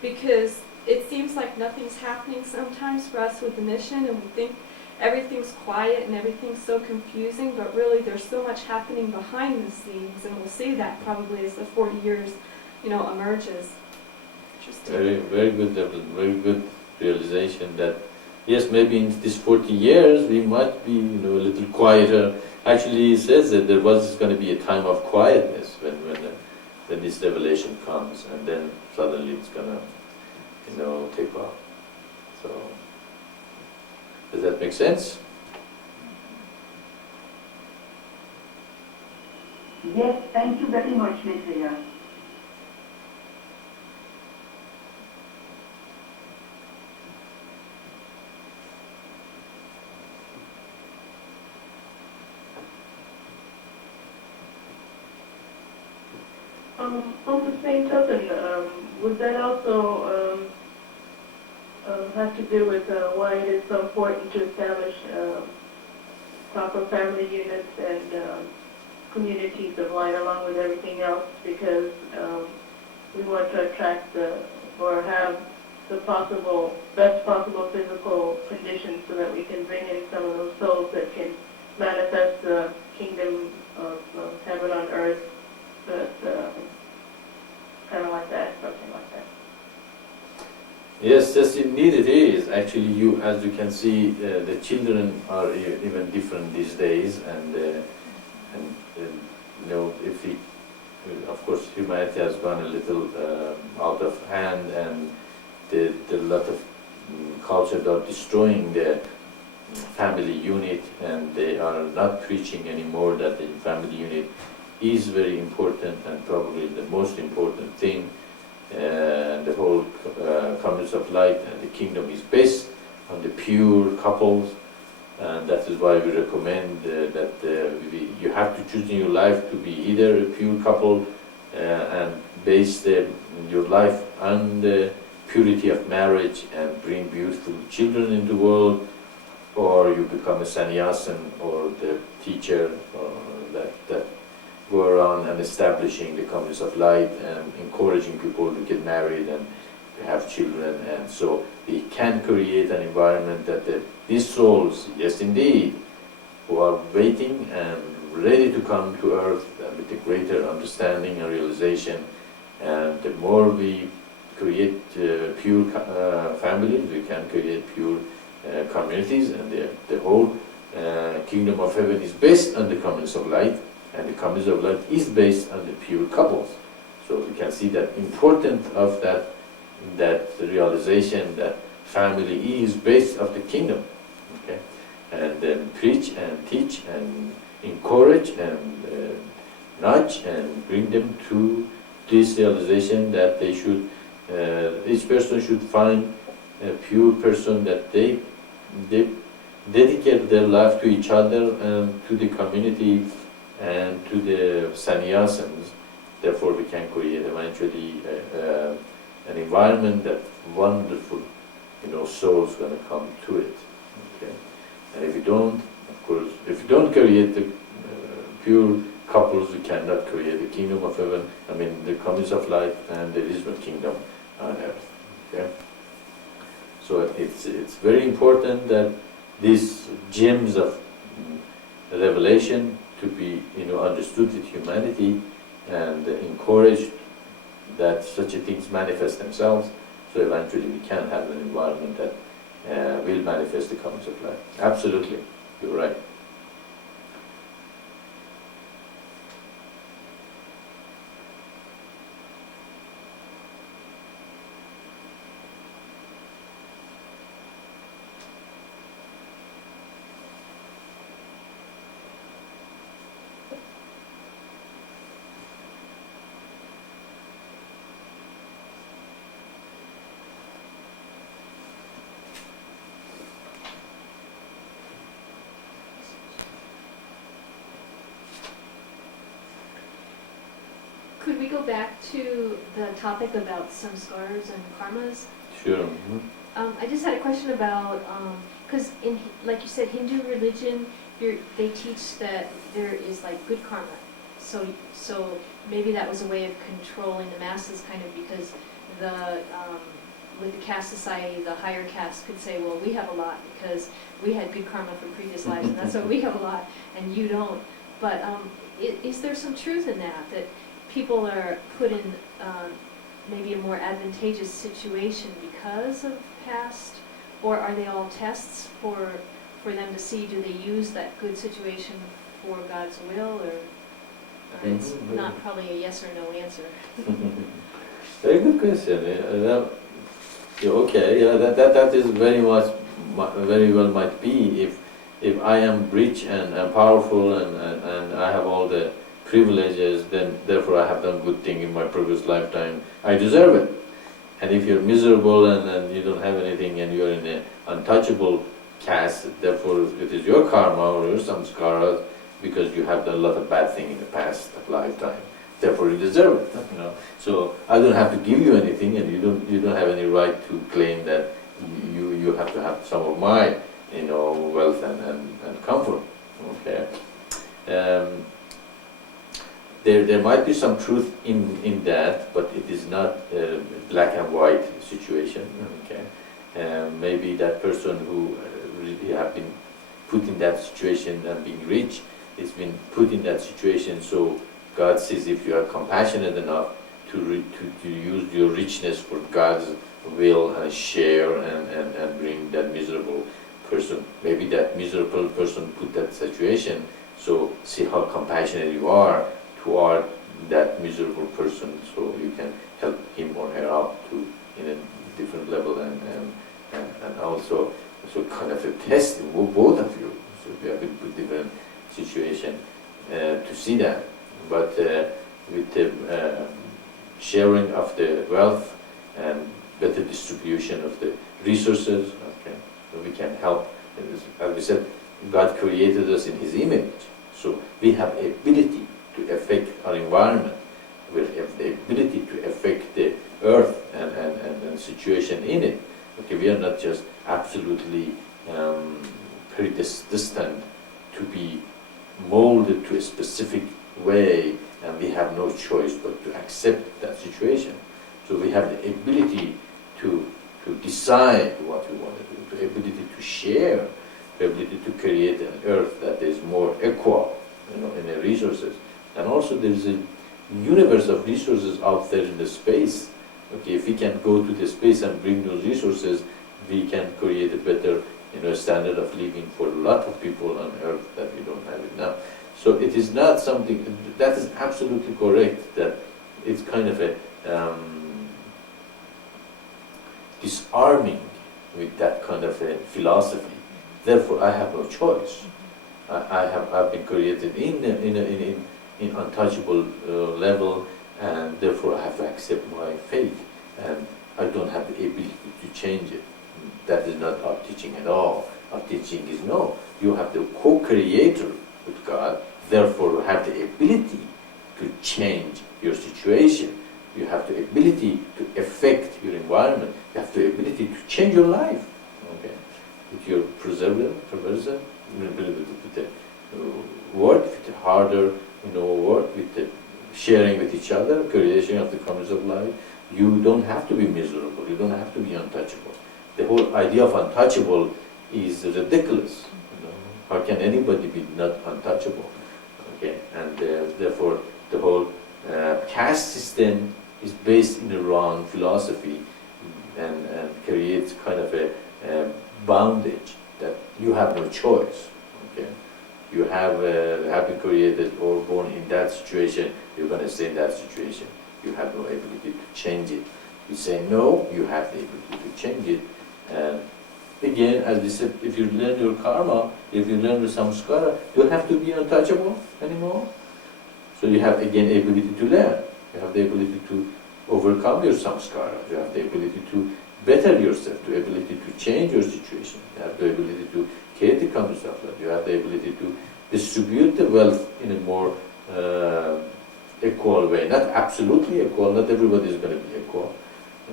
because it seems like nothing's happening sometimes for us with the mission, and we think everything's quiet and everything's so confusing, but really there's so much happening behind the scenes, and we'll see that probably as the 40 years, emerges. Interesting. Very good realization that yes, maybe in these 40 years we might be a little quieter. Actually, he says that there was going to be a time of quietness when this revelation comes, and then suddenly it's going to take off. So, does that make sense? Yes, thank you very much, Maitreya. On the same token, would that also have to do with why it is so important to establish proper family units and communities of light along with everything else, because we want to attract or have the best possible physical conditions so that we can bring in some of those souls that can manifest the kingdom of heaven on earth, but kind of like that, something like that. Yes, indeed it is. Actually, as you can see, the children are even different these days, and if we, of course, humanity has gone a little out of hand, and the lot of cultures are destroying the family unit, and they are not preaching anymore that the family unit is very important and probably the most important thing. The whole community of light and the kingdom is based on the pure couples, and that is why we recommend that you have to choose in your life to be either a pure couple and base your life on the purity of marriage and bring beautiful children into the world, or you become a sannyasin or the teacher or that go around and establishing the communities of light and encouraging people to get married and to have children, and so we can create an environment that these souls, yes indeed, who are waiting and ready to come to earth with a greater understanding and realization, and the more we create pure families, we can create pure communities, and the whole kingdom of heaven is based on the communities of light, and the communities of light is based on the pure couples. So we can see that importance of that realization that family is base of the kingdom. Okay, and then preach and teach and encourage and nudge and bring them to this realization that they should, each person should find a pure person that they dedicate their life to each other and to the community and to the sannyasins. Therefore, we can create eventually an environment that wonderful, souls going to come to it. Okay, and if you don't, of course, if you don't create the pure couples, we cannot create the kingdom of heaven. I mean, the communities of light and the visible kingdom on earth. Okay, so it's very important that these gems of revelation to be understood with humanity and encouraged that such a things manifest themselves, so eventually we can have an environment that will manifest the comings of light. Absolutely, you're right. Could we go back to the topic about samskaras and karmas? Sure. I just had a question about, because like you said, Hindu religion, they teach that there is like good karma. So maybe that was a way of controlling the masses, kind of, because with the caste society, the higher caste could say, well, we have a lot because we had good karma from previous lives, and that's why we have a lot, and you don't. But is there some truth in that people are put in maybe a more advantageous situation because of past, or are they all tests for them to see, do they use that good situation for God's will, or it's not probably a yes or no answer? Very good question. Okay, yeah, that is very well might be if I am rich and powerful and I have all the privileges, then therefore I have done good thing in my previous lifetime, I deserve it. And if you're miserable and you don't have anything and you're in an untouchable caste, therefore it is your karma or your samskara because you have done a lot of bad thing in the past lifetime. Therefore you deserve it. So I don't have to give you anything, and you don't have any right to claim that you have to have some of my wealth and comfort. Okay. There might be some truth in that, but it is not a black and white situation. Okay, maybe that person who really have been put in that situation and being rich has been put in that situation. So God says, if you are compassionate enough to use your richness for God's will and share and bring that miserable person, maybe that miserable person put that situation. So see how compassionate you are toward that miserable person, so you can help him or her out to in a different level and also so kind of a test both of you. So we have been put in different situation to see that, but with the sharing of the wealth and better distribution of the resources, okay, so we can help. As we said, God created us in His image, so we have the ability to affect our environment. We have the ability to affect the earth and situation in it. Okay, we are not just absolutely predestined to be molded to a specific way, and we have no choice but to accept that situation. So we have the ability to to decide what we want to do, the ability to share, the ability to create an earth that is more equal, in the resources. And also there is a universe of resources out there in the space. Okay, if we can go to the space and bring those resources, we can create a better, standard of living for a lot of people on earth that we don't have it now. So it is not something, that is absolutely correct, that it's kind of a disarming with that kind of a philosophy. Therefore, I have no choice. I've been created in untouchable level, and therefore I have to accept my fate, and I don't have the ability to change it. That is not our teaching at all. Our teaching is no, you have the co-creator with God, therefore you have the ability to change your situation. You have the ability to affect your environment. You have the ability to change your life. Okay, with your perseverance, with the work, with the harder, work, with the sharing with each other, creation of the commerce of life. You don't have to be miserable. You don't have to be untouchable. The whole idea of untouchable is ridiculous. How can anybody be not untouchable? Okay, and therefore the whole caste system is based in the wrong philosophy and creates kind of a bondage that you have no choice. Okay, you have been created or born in that situation. You're going to stay in that situation. You have no ability to change it. You say no, you have the ability to change it. And again, as we said, if you learn your karma, if you learn the samskara, you don't have to be untouchable anymore. So you have again ability to learn. You have the ability to overcome your samskara. You have the ability to better yourself, the ability to change your situation. You have the ability to create the conditions of life. You have the ability to distribute the wealth in a more equal way. Not absolutely equal. Not everybody is going to be equal.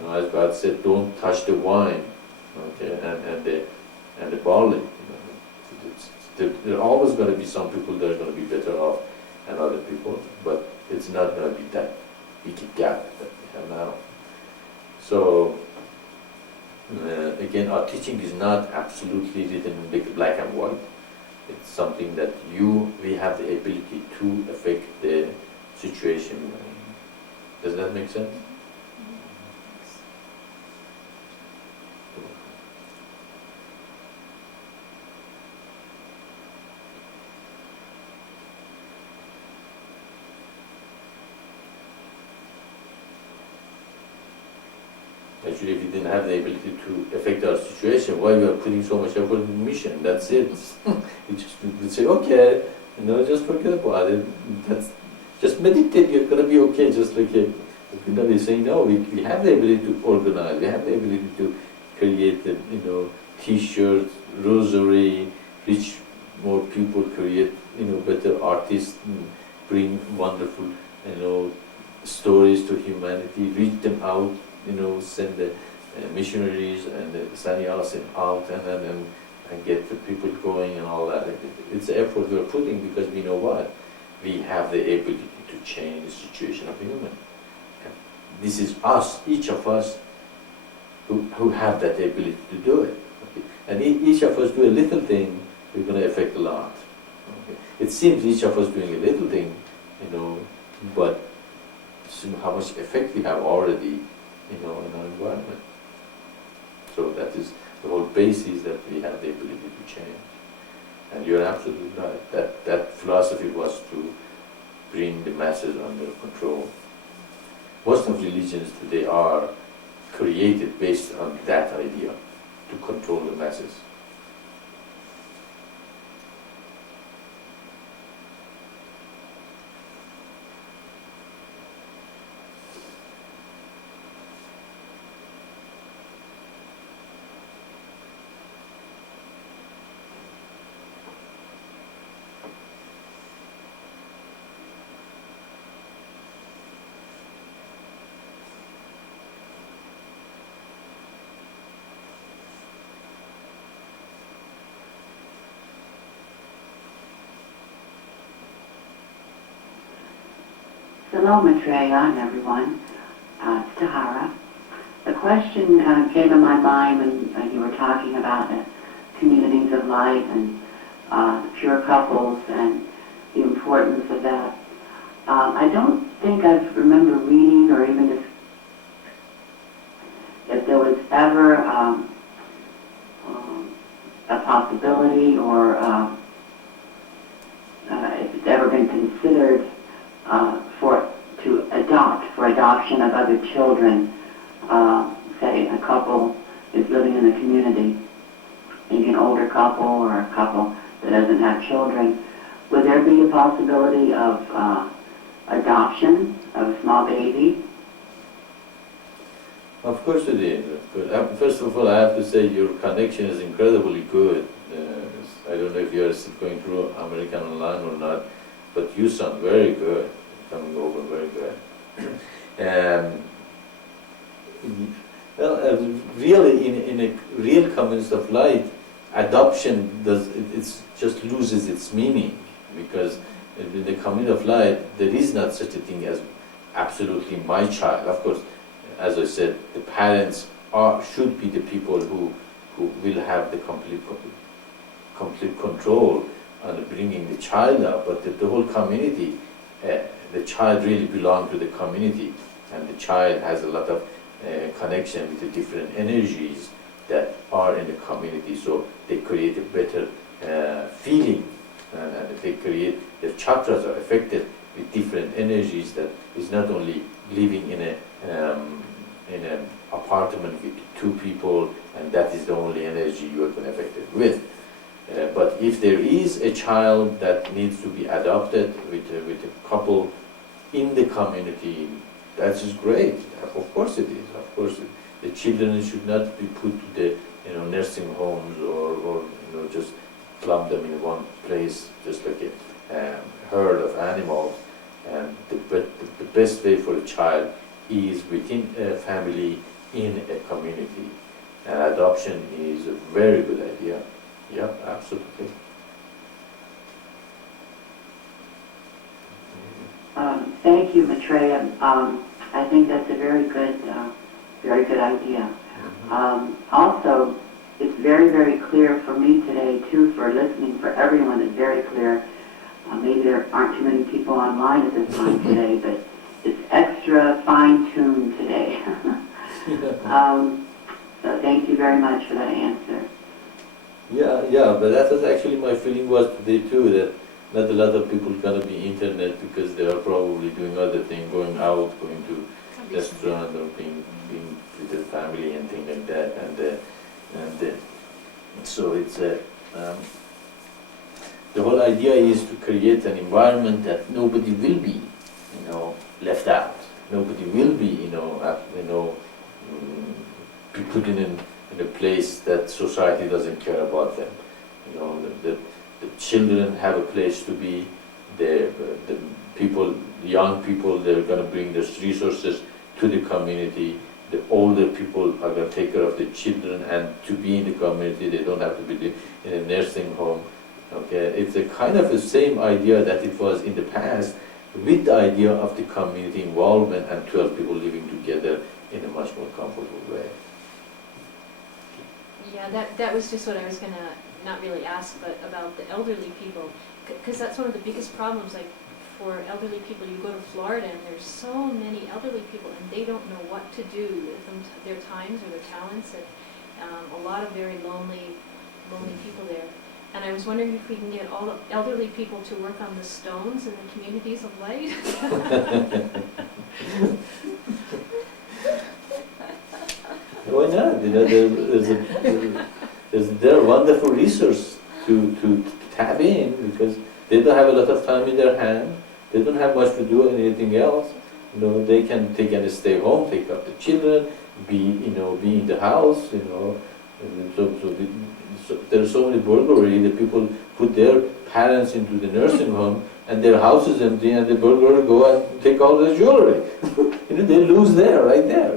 As God said, don't touch the wine. Okay, and the barley. There are always going to be some people that are going to be better off than other people, but it's not going to be that big gap that we have now. So again, our teaching is not absolutely written in black and white. It's something that we have the ability to affect the situation. Does that make sense? Actually, if we didn't have the ability to affect our situation, why we are putting so much effort in the mission? That's it. We say, okay, just forget about it. Just meditate, you're going to be okay. Just like we say, no, we have the ability to organize, we have the ability to create, T-shirts, rosary, reach more people, create, better artists, bring wonderful, stories to humanity, reach them out. Send the missionaries and the sannyasin out and get the people going and all that. It's the effort we're putting because we know what? We have the ability to change the situation of human. This is us, each of us, who have that ability to do it. Okay? And each of us do a little thing, we're going to affect a lot. Okay? It seems each of us doing a little thing, but how much effect we have already in our environment. So that is the whole basis that we have the ability to change. And you're absolutely right. That philosophy was to bring the masses under control. Most of religions today are created based on that idea, to control the masses. Hello, Maitreya and everyone. It's Tahara. The question came in my mind when you were talking about communities of light and pure couples and the importance of that. I don't think I remember reading or even just if there was ever a possibility or if it's ever been considered for adoption of other children. Say a couple is living in the community, maybe an older couple or a couple that doesn't have children. Would there be a possibility of adoption of a small baby? Of course it is. Of course. First of all, I have to say your connection is incredibly good. I don't know if you are still going through American Online or not, but you sound very good, coming over very good. Really, in a real communist of light, adoption just loses its meaning, because in the community of light there is not such a thing as absolutely my child. Of course, as I said, the parents should be the people who will have the complete control on bringing the child up, but the whole community, the child really belongs to the community, and the child has a lot of connection with the different energies that are in the community, so they create a better feeling, and they create, their chakras are affected with different energies that is not only living in an apartment with two people and that is the only energy you are going to affect it with. But if there is a child that needs to be adopted with a couple in the community, that is great. Of course it is. Of course, the children should not be put to the nursing homes or just clump them in one place just like a herd of animals. And the best way for a child is within a family, in a community. And adoption is a very good idea. Yeah, absolutely. Thank you, Maitreya. I think that's a very good idea. Also, it's very, very clear for me today, too, for listening, for everyone, it's very clear. Maybe there aren't too many people online at this time today, but it's extra fine-tuned today. So thank you very much for that answer. Yeah, but that was actually my feeling was today too, that not a lot of people gonna be internet because they are probably doing other things, going out, going to restaurant or being with their family and things like that, and so it's the whole idea is to create an environment that nobody will be, left out. Nobody will be, be put in a place that society doesn't care about them. The children have a place to be. The people, the young people, they're going to bring their resources to the community. The older people are going to take care of the children, and to be in the community, they don't have to be in a nursing home. Okay, it's a kind of the same idea that it was in the past, with the idea of the community involvement and 12 people living together in a much more comfortable way. Yeah, that was just what I was going to not really ask, but about the elderly people, because that's one of the biggest problems. Like for elderly people, you go to Florida and there's so many elderly people and they don't know what to do with their times or their talents, and a lot of very lonely people there. And I was wondering if we can get all the elderly people to work on the stones in the communities of light. Why not? They're a wonderful resource to tap in, because they don't have a lot of time in their hand. They don't have much to do anything else. They can stay home, take up the children, be in the house. So there's so many burglary that people put their parents into the nursing home and their house is empty, and the burglar go and take all their jewelry. They lose right there.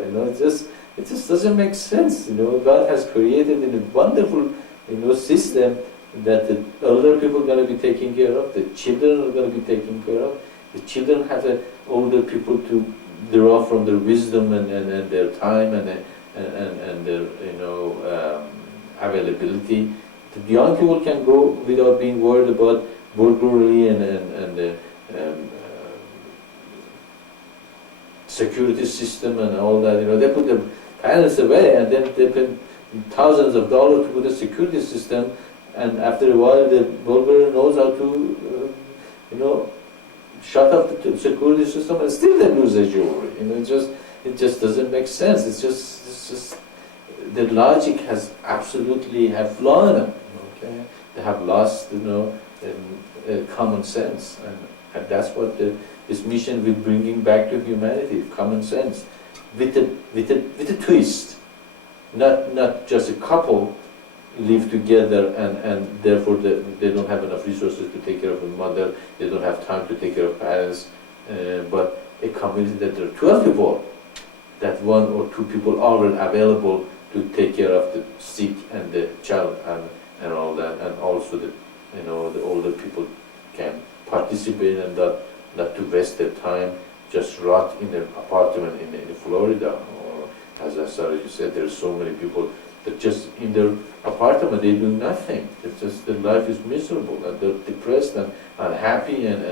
It just doesn't make sense. God has created a wonderful system that the elder people are going to be taken care of, the children are going to be taken care of. The children have older people to draw from their wisdom and their time and and their availability. The young people can go without being worried about burglary and the security system and all that. They put their parents away, and then they pay thousands of dollars to put a security system, and after a while the burglar knows how to shut off the security system, and still they lose their jewelry. It just doesn't make sense. It's just the logic has absolutely have flaw in them. Okay, they have lost common sense, and that's what this mission will bringing back to humanity: common sense, with a twist. Not just a couple live together and therefore they don't have enough resources to take care of a mother, they don't have time to take care of parents, but a community that there are 12 people, that one or two people are available to take care of the sick and the child and all that, and also the older people can participate and not to waste their time just rot in their apartment in Florida. Or as Sarah said, there are so many people that just in their apartment they do nothing. It's just their life is miserable, and they're depressed and unhappy, and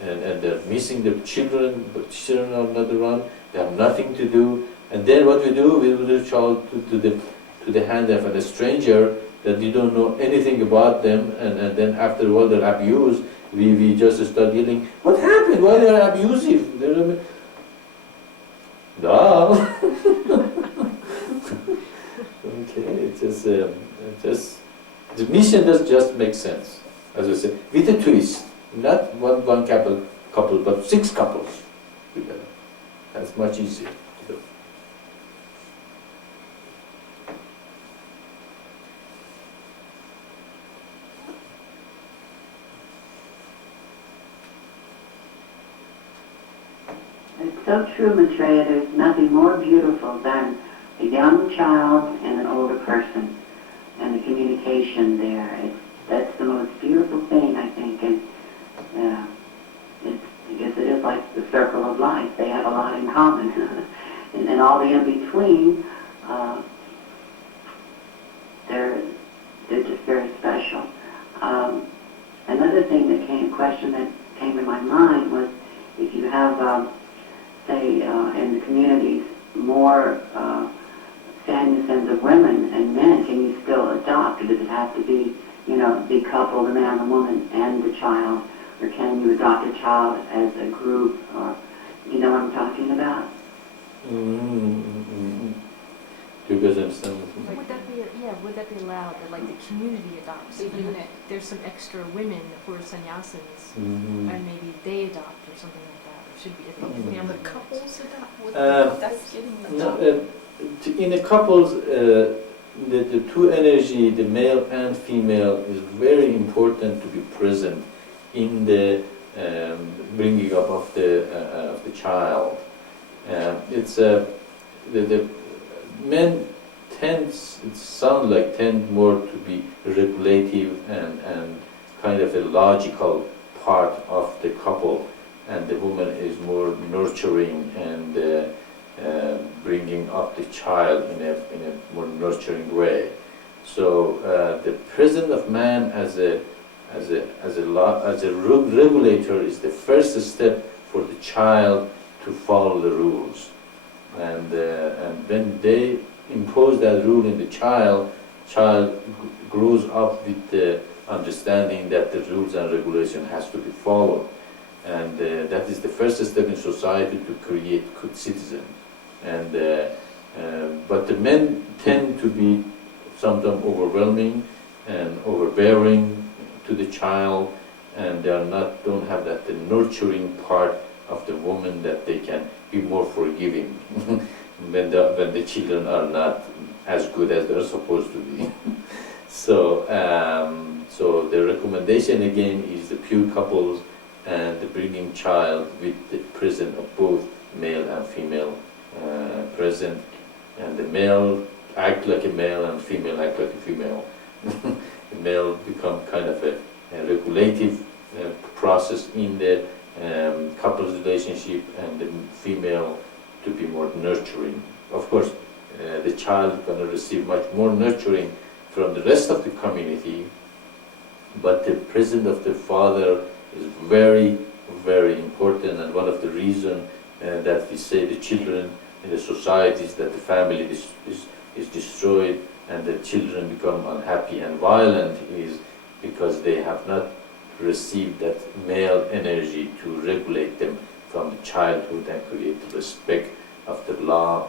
they're missing their children, but children are not around, they have nothing to do. And then what we do, we put the child to the hand of a stranger that you don't know anything about them, and then after a while they're abused. We just start yelling, what happened? Why they are abusive? Duh. Okay, it's just the mission does just make sense, as I said, with a twist. Not one couple, but 6 couples together. That's much easier to do. It's so true, Maitreya. There's nothing more beautiful than a young child and an older person, and the communication there. That's the most beautiful thing, I think, and I guess it is like the circle of life. They have a lot in common, and all the in-between, they're just very special. Another question that came to my mind was, if you have, say, in the communities, more sons of women and men, can you still adopt, or does it have to be, the couple, the man, the woman, and the child, or can you adopt a child as a group, or, you know what I'm talking about? Do you guys understand? Would that be allowed, that like the community adopts? Even if there's some extra women who are sannyasins, and maybe they adopt or something like that, or should be a family. The couples adopt? That's getting adopted. In the couples, the two energy, the male and female, is very important to be present in the bringing up of the child. The men tend more to be regulative and kind of a logical part of the couple, and the woman is more nurturing and bringing up the child in a more nurturing way. So the presence of man as a regulator is the first step for the child to follow the rules. And when they impose that rule in the child grows up with the understanding that the rules and regulation has to be followed. And that is the first step in society to create good citizens. And but the men tend to be sometimes overwhelming and overbearing to the child, and they don't have that the nurturing part of the woman, that they can be more forgiving when the children are not as good as they're supposed to be. So the recommendation again is the pure couples and the bringing child with the presence of both male and female present, and the male act like a male and female act like a female. The male become kind of a regulative process in the couple's relationship, and the female to be more nurturing. Of course, child is going to receive much more nurturing from the rest of the community, but the presence of the father is very, very important, and one of the reasons that we say the children in the societies that the family is destroyed and the children become unhappy and violent is because they have not received that male energy to regulate them from the childhood and create respect of the law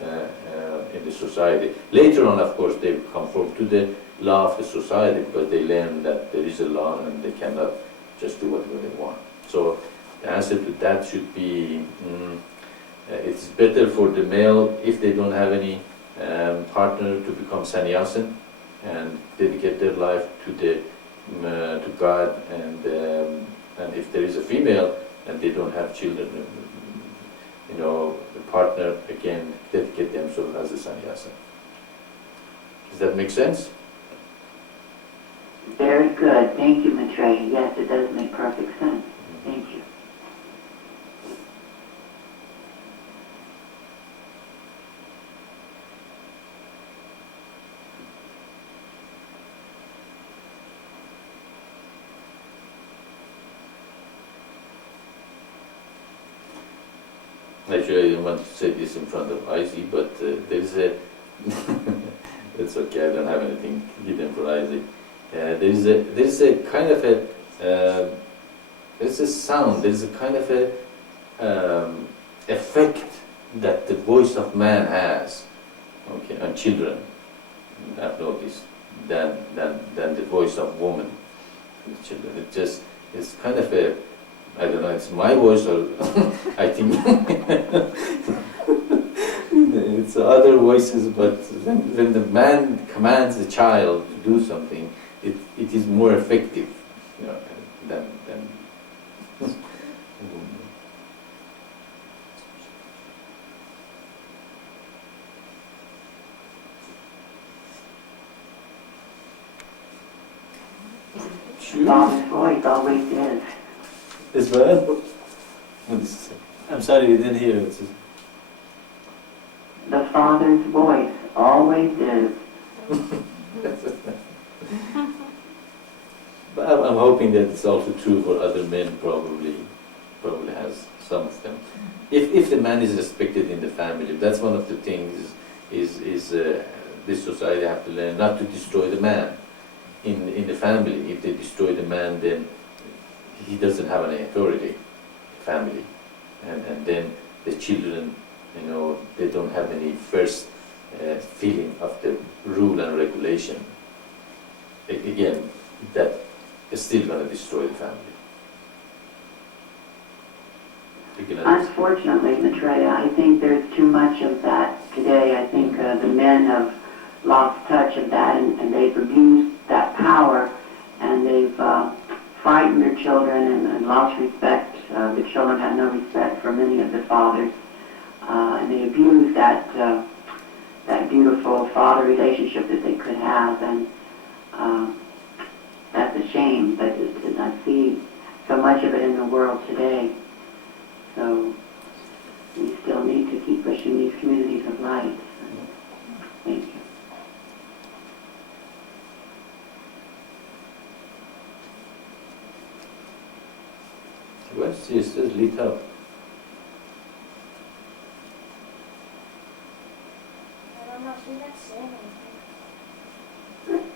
in the society. Later on, of course, they conform to the law of the society because they learn that there is a law and they cannot just do whatever they want. So the answer to that should be, it's better for the male if they don't have any partner to become sannyasin and dedicate their life to God, and if there is a female and they don't have children, the partner again dedicate themselves as a sannyasa. Does that make sense? Very good. Thank you, Maitreya. Yes, it does make perfect sense. Thank you. Actually, I didn't want to say this in front of Isaac, but there's a, it's okay, I don't have anything hidden for Isaac. There's a kind of a, there's a sound, there's a kind of a effect that the voice of man has, okay, on children, I've noticed, than the voice of woman and children. It just, it's kind of a, I don't know, it's my voice or I think it's other voices, but when the man commands the child to do something, it is more effective, than Father's voice always is. As well? I'm sorry, I didn't hear it. The Father's voice always is. But I'm hoping that it's also true for other men, probably has some of them. If the man is respected in the family, that's one of the things is this society have to learn not to destroy the man in the family. If they destroy the man, then he doesn't have any authority, family, and then the children, they don't have any first feeling of the rule and regulation. Again, that is still going to destroy the family. Unfortunately, Maitreya, I think there's too much of that today. I think the men have lost touch of that, and they've abused that power, and they've frightened their children and lost respect. The children have no respect for many of the fathers, and they abuse that beautiful father relationship that they could have, and that's a shame. But I see so much of it in the world today. So we still need to keep pushing these communities of light. Thank you. What's this? This lit up. I don't know, she's not saying anything.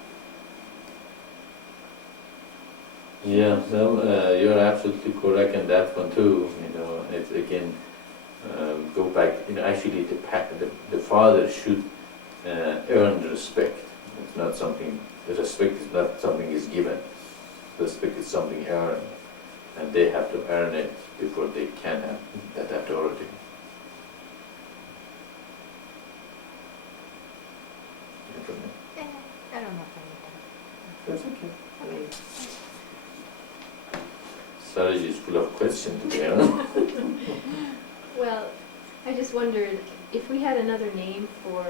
Yeah, no, you're absolutely correct in that one too. It's again go back. Actually, the father should earn respect. It's not something. The respect is not something is given. Respect is something earned, and they have to earn it before they can have that authority. I don't know if That's okay. Saraj is full of questions today, huh? Well, I just wondered if we had another name for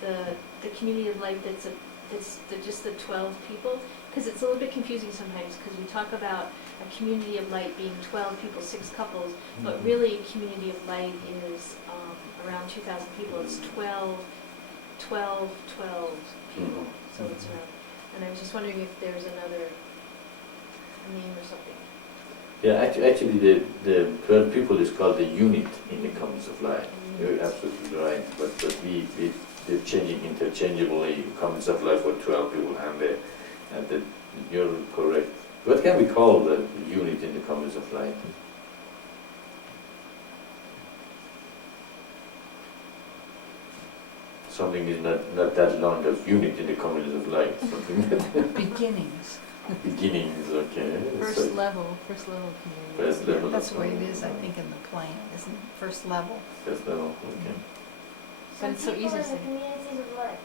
the community of light that's just the 12 people, because it's a little bit confusing sometimes, because we talk about a community of light being 12 people, 6 couples, but really a community of light is around 2,000 people. It's 12 12 people, Mhm. so it's around. And I was just wondering if there's another name or something. Yeah, actually the 12 people is called the unit in the Commons of Life. You're absolutely right, but we're changing interchangeably Commons of Life for 12 people and you're correct. What can we call the unit in the Commons of Life? Something is not that long as unit in the Commons of Life. Something Beginnings. beginnings, okay. First level community. First level. That's the way it is, I think, in the plan, isn't it? First level. First level, okay. But it's so Some easy people to in the say. communities of life.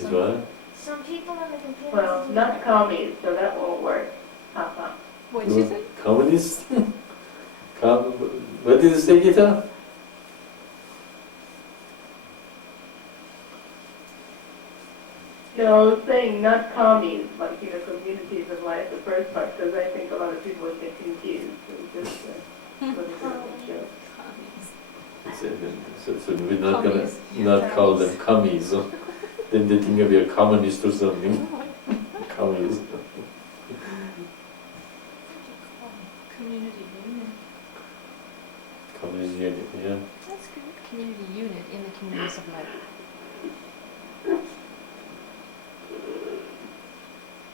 Is what? Some people in the communities Well, of not life. commies, so that won't work. Uh-huh. What did you say? Communist? What did you say, Gita? No, I was saying not commies, like, communities of life, the first part, because I think a lot of people would get confused. It was just a little bit of a joke. So we're not gonna Commies. not call them commies. Then they think of you a communist or something. Commies. Community unit. Communist unit, yeah. That's good. Community unit in the communities of life.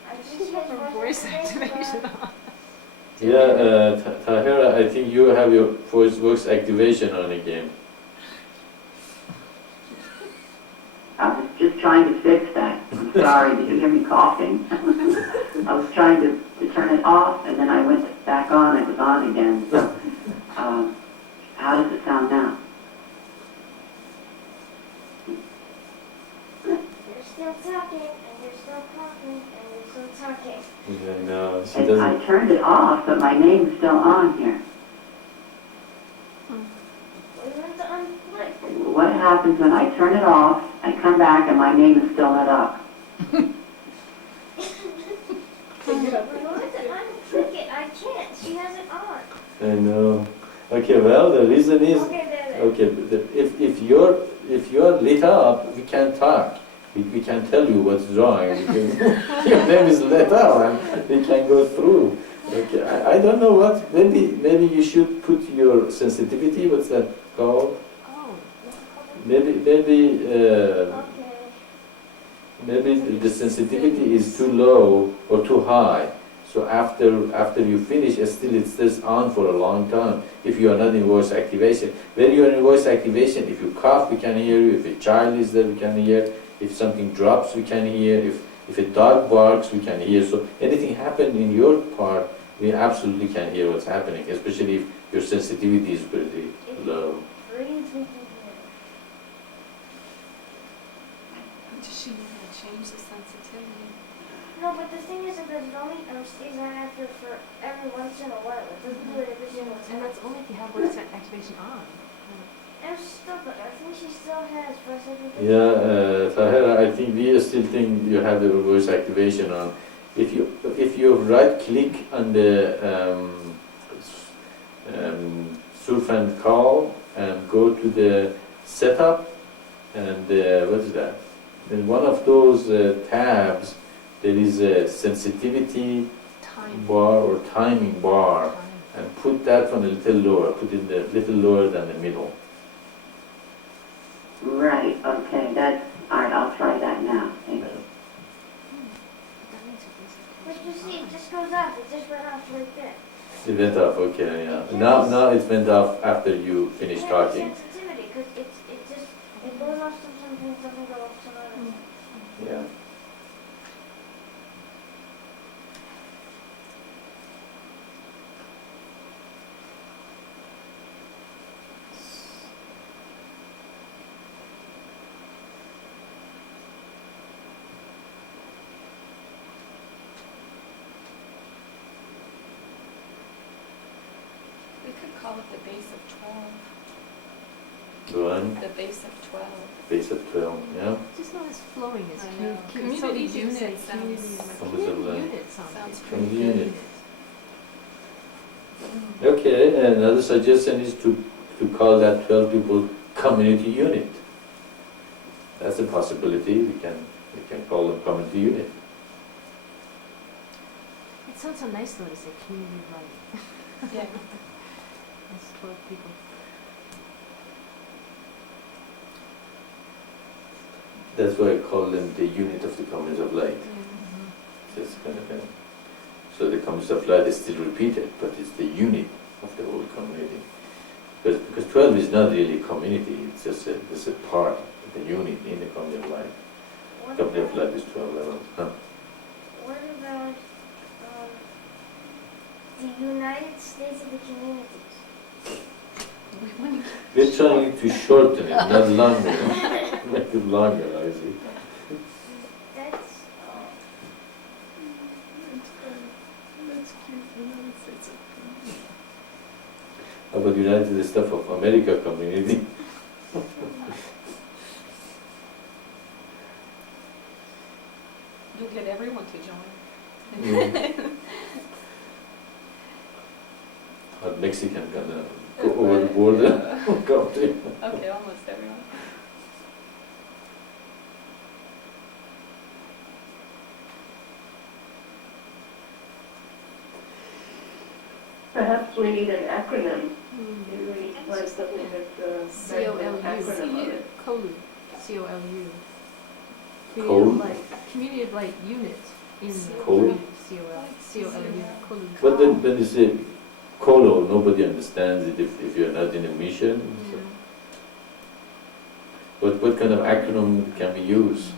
I She just have had her voice activation on. Yeah, Tahira, I think you have your voice activation on again. I was just trying to fix that. I'm sorry, did you hear me coughing? I was trying to turn it off, and then I went back on, it was on again. So, how does it sound now? You're still talking, and you're still coughing, and you're still talking. Yeah, no, she And doesn't. I turned it off, but my name's still on here. We went to unplug. What happens when I turn it off, I come back, and my name is still not up? We went to unplug it. I can't. She has it on. I know. Okay, well, the reason is, Okay, there. okay, if you're lit up, we can't talk. We can tell you what's wrong because your name is lit up and we can go through. Okay, I don't know what. Maybe you should put your sensitivity. What's that called? Oh, Okay. Maybe the sensitivity is too low or too high. So after you finish, it stays on for a long time. If you are not in voice activation, when you are in voice activation, if you cough, we can hear you. If a child is there, we can hear. If something drops, we can hear. If a dog barks, we can hear. So anything happen in your part, we absolutely can hear what's happening, especially if your sensitivity is pretty low. Breathe, we can hear. Does she know how to change the sensitivity? No, but the thing is that it only stays on after for every once in a while. It doesn't do it every single and time. that's only if you have voice activation on. And still, but I think she still has for a second. Yeah, Tahira, I think we still think you have the voice activation on. If you right click on the surf and call and go to the setup and what is that? In one of those tabs there is a sensitivity Time. bar or timing bar, Time. and put that one a little lower. Put it a little lower than the middle. Right, okay, that's, all right, I'll try that now. Thank you. That means it is a But you see, it just goes off. It just went off right there. It went off. Okay, yeah. Now it went off after you finished Yeah, talking. sensitivity, because it goes off sometimes, doesn't go off some other time. Yeah. We could call it the base of 12. Go on. The base of 12. Base of 12. Yeah. Just not as flowing as I community. know. It's so Community easy to say unit sounds- community. Community Community unit. unit sounds Sounds good. pretty Community good. Okay. Another suggestion is to call that 12 people community unit. That's a possibility. We can call them community unit. It sounds so nice though to say community of light. Yeah. That's 12 people. That's why I call them the unit of the community of light. Mm-hmm. Just kind of, so the community of light is still repeated, but it's the unit of the whole community. Because 12 is not really a community, it's just a part, the unit in the community of light. What Community of about, light is 12 levels. Huh? what about the United States of the Communities? We're trying to shorten it, not longer. Make it longer, I see. That's How about United States of America community? You'll get everyone to join. Or Mexican gonna go over the border? Come to. Okay, almost everyone. Perhaps we need an acronym. Maybe we need like something that's a COLU. acronym of it. COLU. COLU. Col- Community of Light unit in the Col- community. COLU. But then when you say colo, nobody understands it if you're not in a mission. So what kind of acronym can we use?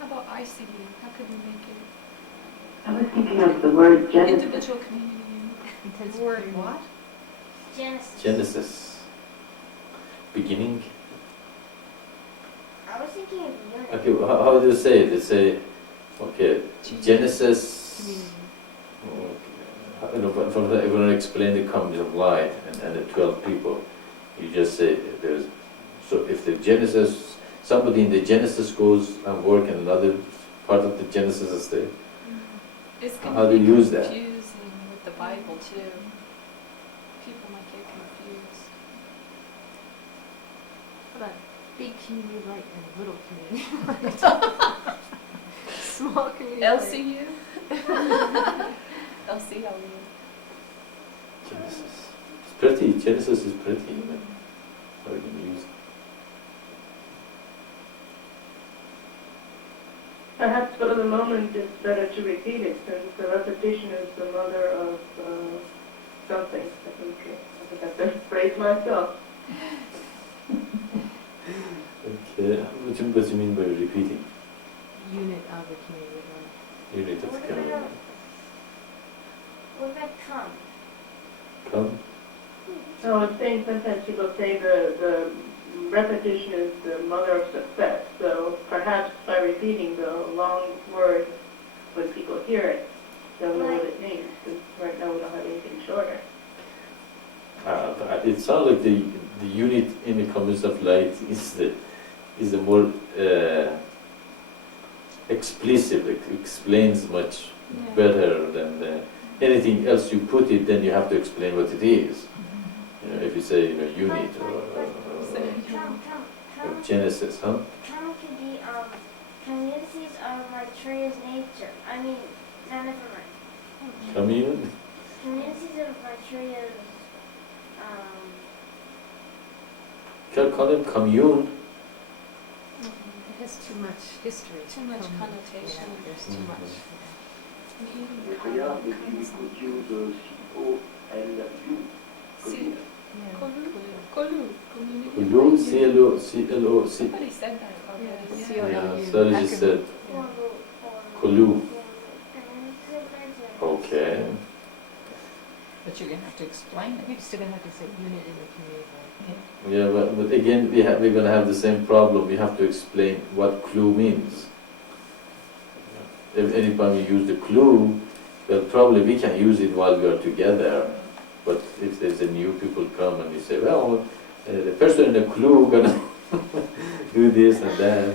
How about ICU? How could we make it I was thinking of the word Genesis. individual community unit? Intensive Word care what? Genesis. Genesis. Beginning. I was thinking of unit. Okay, how do you say it? They say, okay, Genesis. Community. Okay. You know, if I want to explain the community of light and the 12 people, you just say there's. So if the Genesis, somebody in the Genesis goes and work in another part of the Genesis estate, It's going How to do be you use that? confusing with the Bible too. People might get confused. How about big community of light and little community of light? Small community of light. LCU? LCLU. Genesis. It's pretty. Genesis is pretty. But how you can use it? Perhaps for the moment it's better to repeat it since the repetition is the mother of something. I think I better phrase myself. Okay. What do you mean by repeating? Unit of the community of light. Unit of community. What about come? Come. No, I'm saying sometimes people say the repetition is the mother of success. So perhaps by repeating the long word, when people hear it, they'll know what it means. Because right now we don't have anything shorter. It sounds like the unit in the community of light is the more explicit. It explains much Yeah. better than anything else you put it. Then you have to explain what it is. You know, if you say unit or Genesis, huh? Come could be communities of Maitreya's nature. I mean, no, never mind. Commune. Communities of Maitreya's Call them commune. It has too much history. Too much Community. connotation. Yeah, there's too Mhm. much. Maitreya, maybe we could use C-O-L-U. See, Yeah. Kolu. Community. Kulu, C-L-O, C. Somebody said that already. Yeah. Yeah, sorry, just said Yeah. Kulu. Okay. But you're gonna have to explain it. You're still gonna have to say unit in the community of light. Yeah, but again, we're going to have the same problem. We have to explain what clue means. If anytime we use the clue, well, probably we can use it while we are together. But if there's a new people come and we say, well, the person in the clue gonna do this and that.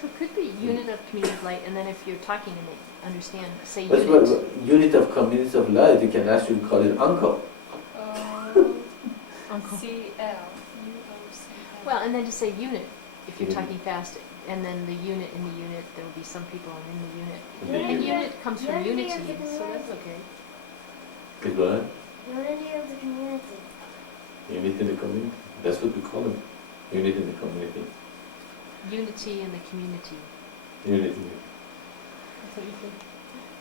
So it could be unit of community of light, and then if you're talking and they understand, say That's unit. what unit of community of light. You can actually call it uncle. Uncle. C-L-U-O-C-L. Well, and then just say unit if you're Unity. talking fast, and then the unit in the unit, there will be some people in the unit. The And unit. unit comes from Unity unity, of the so that's community. okay. Is what? Unity of the community. Unity in the community. That's what we call it. Unity in the community. Unity in the community. Unity. That's what you think?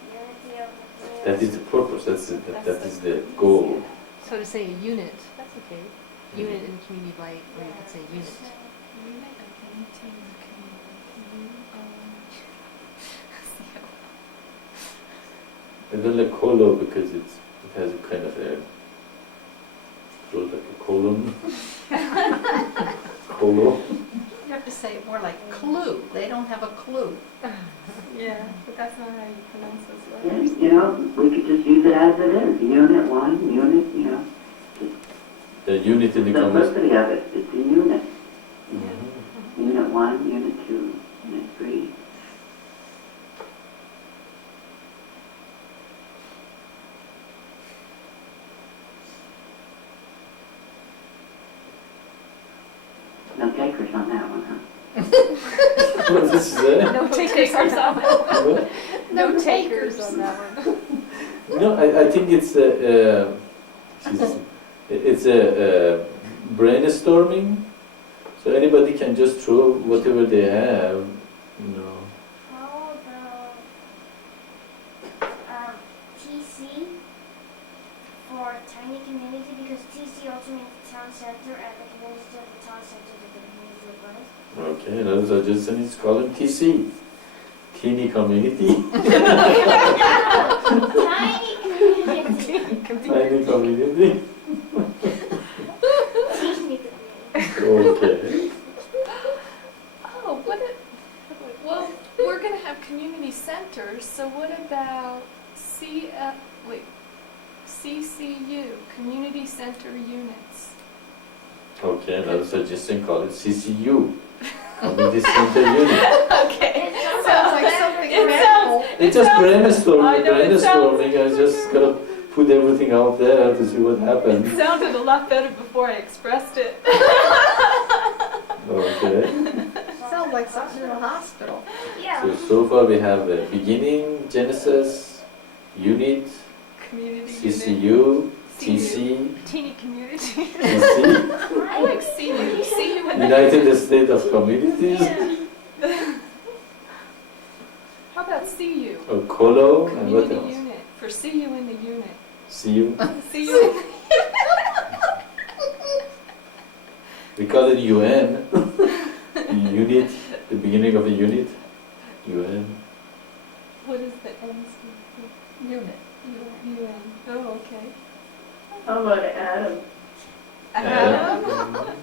Unity of the community. That is the purpose. That is the goal. So to say a unit, that's okay. Unit in the community of light, or you could say unit. Unit of unity in the community. I don't like colo because it has a kind of a feels like a colon. Colo. You have to say it more like clue. They don't have a clue. Yeah, but that's not how you pronounce those Yeah, letters. you know, we could just use it as it is. Unit 1, unit, you know, The unity in the community. simplicity of it. It's a unit. Mhm. Unit 1, unit 2, unit 3. No takers on that one, huh? What is that? No takers on that one. What? No takers on that one. No, I think it's a brainstorming. So anybody can just throw whatever they have, you know. How about TC for tiny community, because TC also means town center, and the community of the town center is the community of life. Okay, another suggestion is call it TC. Teeny community. Tiny community. Tiny community. Teeny community. Okay. Oh, well, we're going to have community centers, so what about CCU, community center units? Okay, another suggestion call it CCU. Community Center Unit. Okay. Sounds like something It radical. It's just I brainstorming, know, it sounds- brainstorming. I just gotta put everything out there to see what It happens. sounded a lot better before I expressed it. Okay. Sounds like something in a hospital. Yeah. So far we have a beginning, Genesis, unit, Community unit. CCU, TC, Teeny community. TC, I like CU. CU in the United States of Communities, How about CU? or COLO, and what Community else? unit. For CU in the unit. CU. CU. We call it UN. Unit, the beginning of a unit. UN. What is the N stand Unit. for? UN. Oh, okay. How about Adam? Adam? Okay.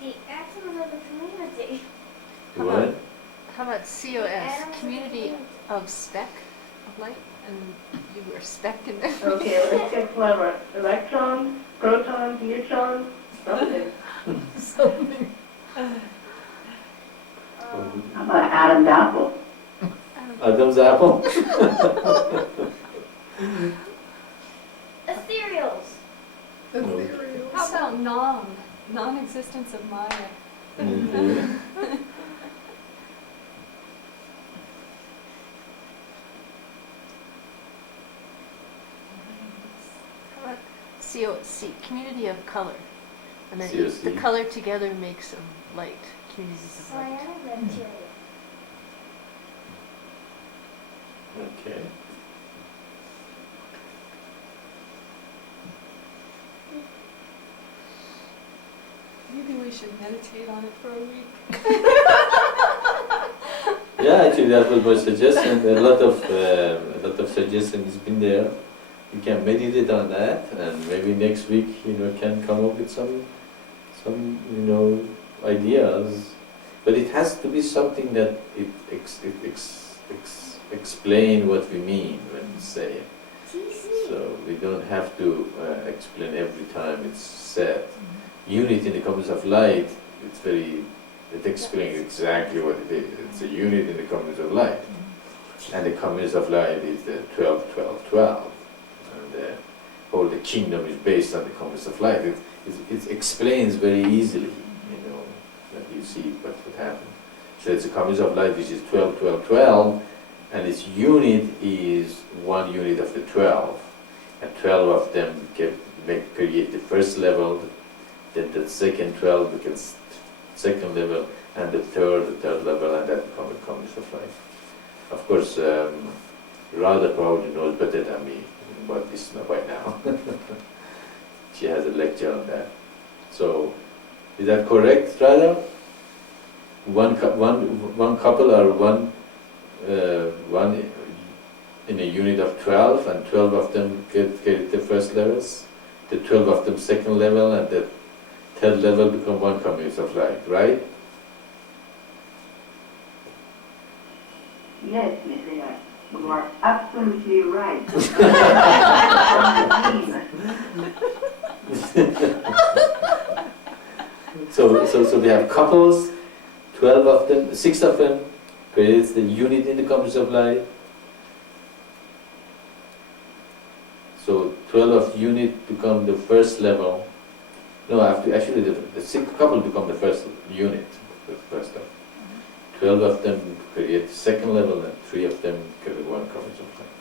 The atoms of the community. What? How about The COS, atoms of the community of spec of light, and you were spec in there. Okay, let's get clever. Electrons, protons, neutrons, something. Something. How about Adam's apple? Adam's apple. Ethereals. Okay. How about non-existence of Maya? Okay. How about COC, community of color. And then COC. the color together makes light, communities of light. Cyanic bacteria. Okay. Maybe we should meditate on it for a week. Yeah, actually, that was my suggestion. A lot of suggestions been there. You can meditate on that, and maybe next week, can come up with some, ideas. But it has to be something that it explain what we mean when we say it. TC. So we don't have to explain every time it's said. Unit in the communities of light, it explains exactly what it is. It's a unit in the communities of light. And the communities of light is the 12, 12, 12. And how the kingdom is based on the commerce of light. It explains very easily, that you see what would happen. So it's a commerce of light which is 12, 12, 12, and its unit is 1 unit of the 12. And 12 of them create the first level, then the second 12 becomes second level, and the third level, and that becomes a commerce of light. Of course, Radha probably knows better than me about this right now. She has a lecture on that. So, is that correct, Radha? One couple or one in a unit of 12, and 12 of them get the first levels, the 12 of them second level, and the third level become one community of light, right? Yes, Maitreya, you are absolutely right. So we have couples, 12 of them, 6 of them creates the unit in the community of light. So 12 of unit become the first level. No, actually the 6 couple become the first unit, the first level. 12 of them create the second level, and 3 of them create one community of light.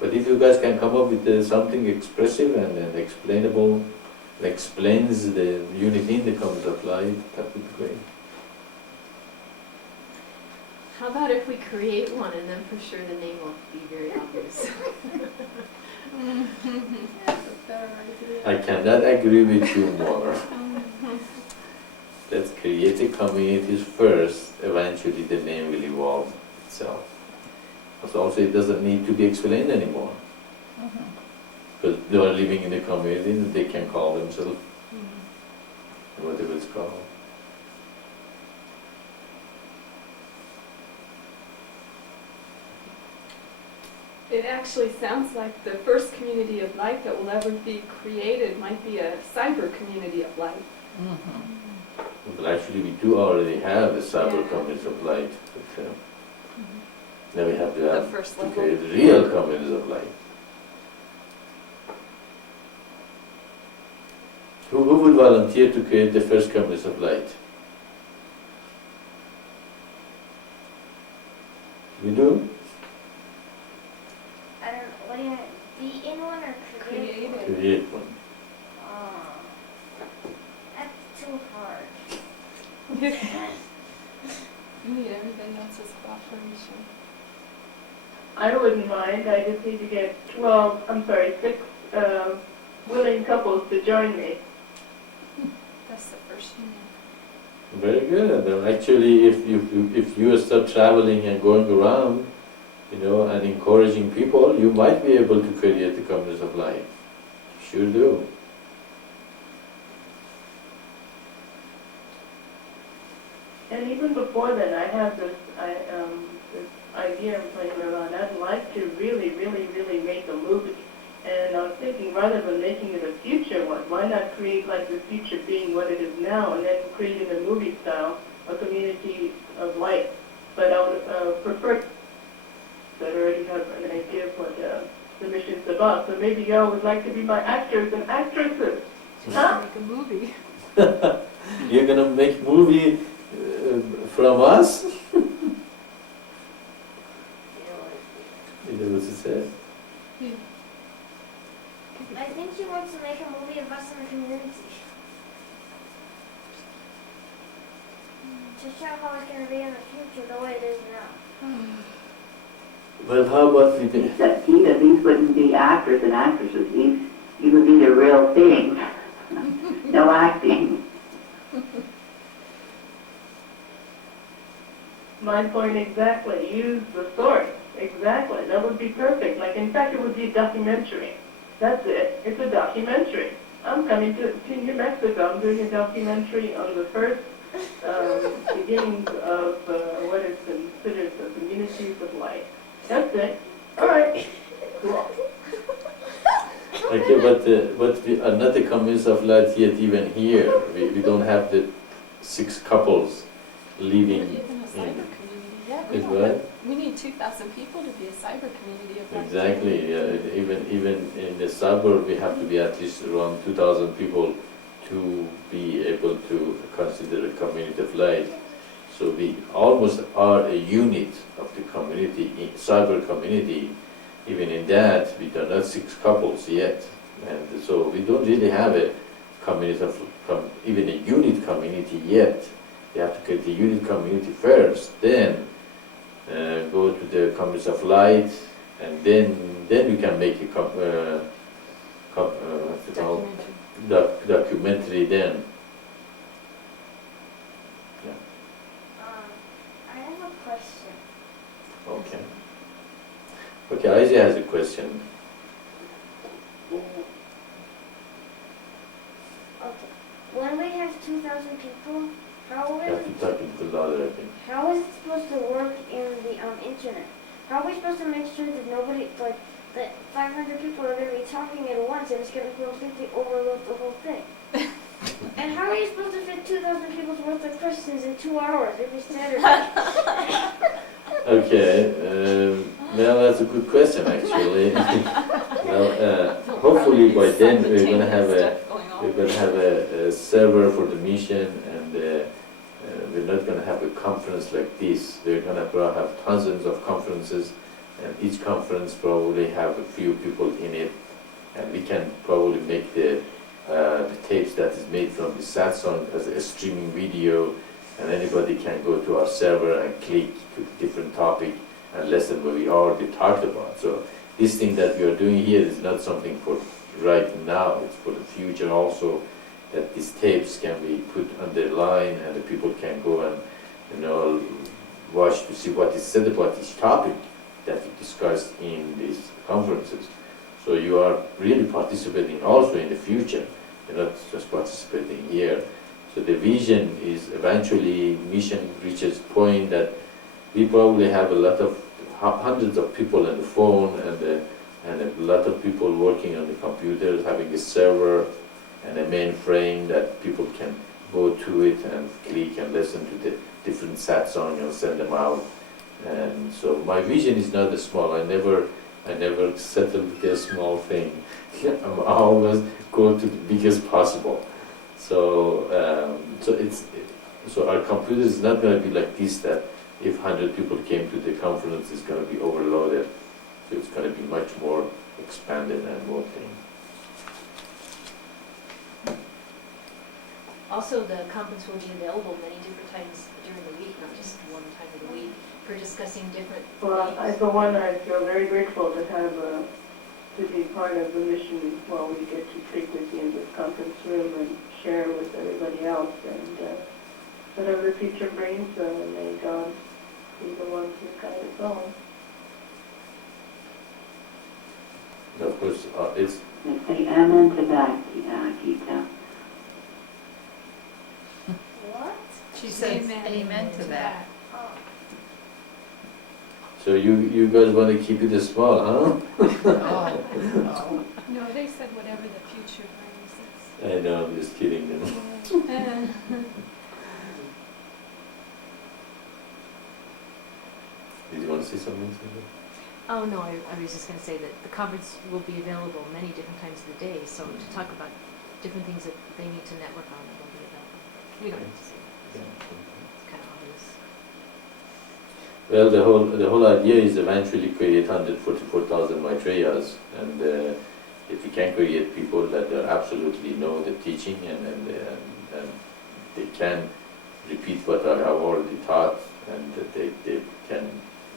But if you guys can come up with something expressive and explainable, that explains the unit in the community of light, that would be great. How about if we create one and then for sure the name will be very obvious? That's a better idea. I cannot agree with you more. Let's create a communities first, eventually the name will evolve itself. But also it doesn't need to be explained anymore. Because they are living in the community, they can call themselves whatever it's called. It actually sounds like the first community of light that will ever be created might be a cyber community of light. But actually we do already have the cyber communities of light. But, now we have to The first level. create real communities of light. Who will volunteer to create the first communities of light? We do? I don't know, what do you mean? Be in one or create? Created. one? Create one. That's too hard. You need everybody else's cooperation. I wouldn't mind, I just need to get 6 willing couples to join me. That's the first unit. Very good. And actually, if you start traveling and going around, and encouraging people, you might be able to create the communities of light. Sure do. And even before then, I have this idea I'm playing around. I'd like to really, really, really make a movie. And I was thinking, rather than making it a future one, why not create like the future being what it is now, and then create in a movie style a community of light. But I would prefer that already have an idea of what the mission's about. So maybe y'all would like to be my actors and actresses. Huh? Make a movie. You're gonna make movie from us? You know what it says? I think she wants to make a movie of us in the community. To show how it's going to be in the future the way it is now. Well, how about we do? Except Gita, these wouldn't be actors and actresses. These would be the real thing. No acting. My point exactly. Use the source. Exactly. That would be perfect. Like, in fact, it would be a documentary. That's it. It's a documentary. I'm coming to New Mexico. I'm doing a documentary on the first beginnings of what is considered the communities of light. That's it. All right. Cool. Okay, but we are not the communities of light yet even here. We don't have the 6 couples living Even a cyber in. community. Yeah, Is what? we need 2,000 people to be a cyber community of like Exactly. Even in the suburb, we have to be at least around 2,000 people to be able to consider a community of light. So we almost are a unit of the community, cyber community. Even in that, we are not 6 couples yet, and so we don't really have a community of even a unit community yet. We have to get the unit community first, then go to the community of light, and then we can make a what's it called? Documentary then. I have a question. Okay. Okay, Isaiah has a question. Okay. When we have 2,000 people, how You is have to talk a little louder, I think. how is it supposed to work in the internet? How are we supposed to make sure that nobody, like, that 500 people are going to be talking at once and it's going to completely overload the whole thing? And how are you supposed to fit 2,000 people's worth of questions in 2 hours every Saturday? Okay, well, that's a good question, actually. Well, hopefully by then we're going to have a server for the mission, and we're not going to have a conference like this. We're going to have thousands of conferences, and each conference probably have a few people in it, and we can probably make the tapes that is made from the Satsang as a streaming video, and anybody can go to our server and click to a different topic and listen what we already talked about. So this thing that we are doing here is not something for right now, it's for the future also, that these tapes can be put on the line and the people can go and watch to see what is said about each topic that we discussed in these conferences. So you are really participating also in the future. You're not just participating here. So the vision is eventually mission reaches point that we probably have a lot of hundreds of people on the phone and a lot of people working on the computers, having a server and a mainframe that people can go to it and click and listen to the different satsang and send them out. And so my vision is not small. I never settle with a small thing. I always go to the biggest possible. So so our computer is not going to be like this, that if 100 people came to the conference, it's going to be overloaded. So it's going to be much more expanded and more things. Also, the conference will be available many different times during the week, not just one time of the week, for discussing different Well, things. for one, I feel very grateful to have, to be part of the mission while we get to frequency in this conference room and share with everybody else. And whatever the future brings, may God be the one to guide us all. Of course, it's Let's say amen to that, Gita. What? She said amen to that. Oh. so you guys want to keep it small, huh? Oh, No, they said whatever the future brings. I know, I'm just kidding them. Did you want to say something? Sandra? Oh, no, I was just going to say that the conference will be available many different times of the day, so to talk about different things that they need to network on, it will be available. We don't need to say that. It's kind of obvious. Well, the whole idea is eventually create 144,000 Maitreyas, and if we can create people that absolutely know the teaching and they can repeat what I have already taught, and that they can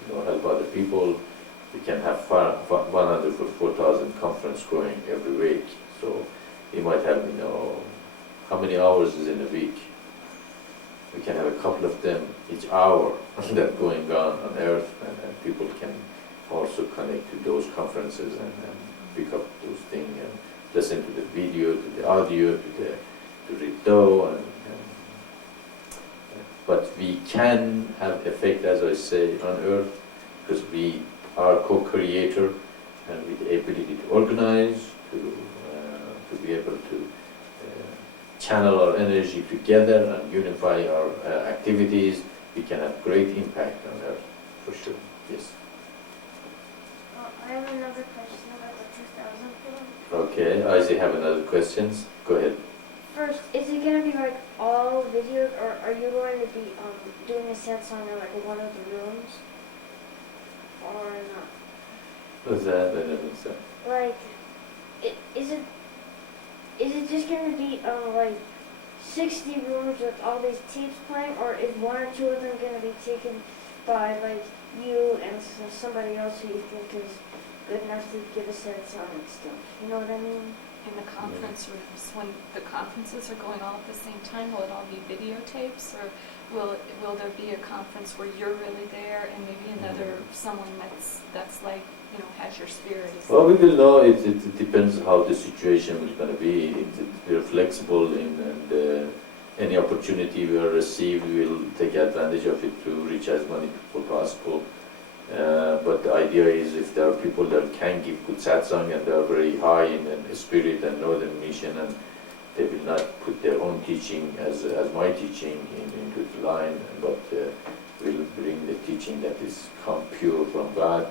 help other people. We can have 144,000 conference going every week. So we might have, how many hours is in a week? We can have a couple of them each hour that going on Earth, and people can also connect to those conferences and pick up those things and listen to the video, to the audio, to read though. But we can have effect, as I say, on Earth, because we are co-creator, and with the ability to organize, to be able to channel our energy together and unify our activities we can have great impact on her, for sure. Yes. I have another question about the 2000 film. Okay, Isaac, have another questions? Go ahead. First, is it going to be like all videos, or are you going to be doing a satsang in like one of the rooms, or not? What's that? I don't understand. Like, is it just going to be like 60 rooms with all these tapes playing, or is one or two of them going to be taken by like you and somebody else who you think is good enough to give a satsang and stuff? You know what I mean? In the conference rooms, when the conferences are going all at the same time, will it all be videotapes, or will there be a conference where you're really there and maybe another someone that's like, you know, has your spirit? Well, we will know. It depends how the situation will going to be. We're flexible and any opportunity we receive, we will take advantage of it to reach as many people possible. But the idea is if there are people that can give good satsang and they are very high in spirit and know the mission, and they will not put their own teaching as my teaching into the line, but will bring the teaching that is come pure from God,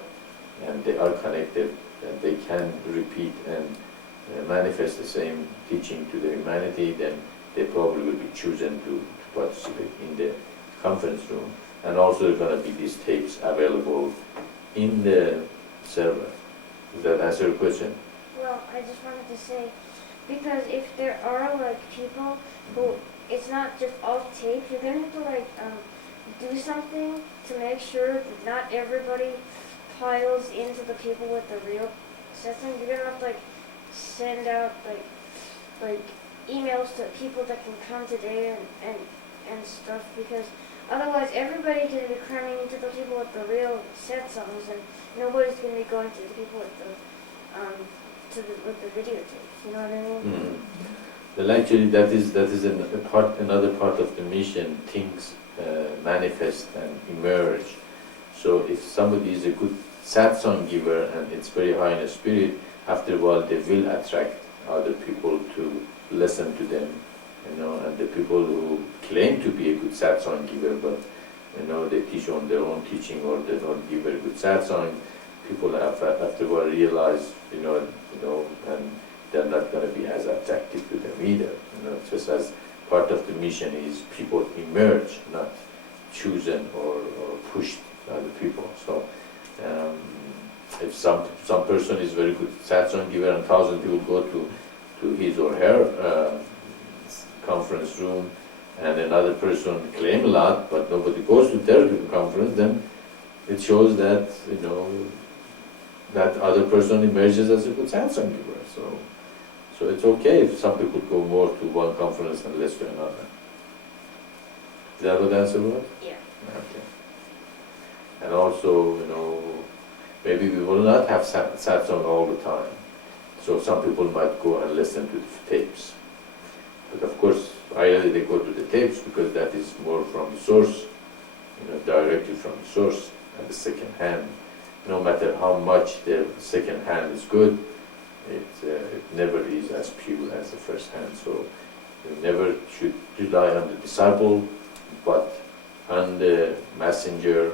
and they are connected, and they can repeat and manifest the same teaching to the humanity, then they probably will be chosen to participate in the conference room. And also there are going to be these tapes available in the server. Does that answer your question? Well, I just wanted to say, because if there are like people who, it's not just all tape, you're going to have to like do something to make sure that not everybody piles into the people with the real satsang. You're going to have to like send out like emails to people that can come today and stuff, because otherwise everybody's going to be cramming into the people with the real satsangs, and nobody's going to be going to the people with the with the videotapes. You know what I mean? Mm-hmm. Well, actually, that is another part of the mission. Things manifest and emerge. So if somebody is a good satsang giver and it's very high in the spirit, after a while they will attract other people to listen to them. You know, and the people who claim to be a good satsang giver, but you know they teach on their own teaching or they don't give very good satsang, people have after a while realize, you know, and they're not going to be as attractive to them either. You know, just as part of the mission is people emerge, not chosen or pushed by the people. So if some person is very good satsang giver and 1,000 people go to his or her conference room, and another person claim a lot, but nobody goes to their conference, then it shows that, you know, that other person emerges as a good satsang giver. So it's okay if some people go more to one conference and less to another. Is that what the answer was? Yeah. Okay. And also, you know, maybe we will not have satsang all the time. So some people might go and listen to the tapes. But of course, ideally they go to the tapes because that is more from the source, you know, directly from the source and the second hand. No matter how much the second hand is good, it never is as pure as the first hand. So you never should rely on the disciple, but on the messenger,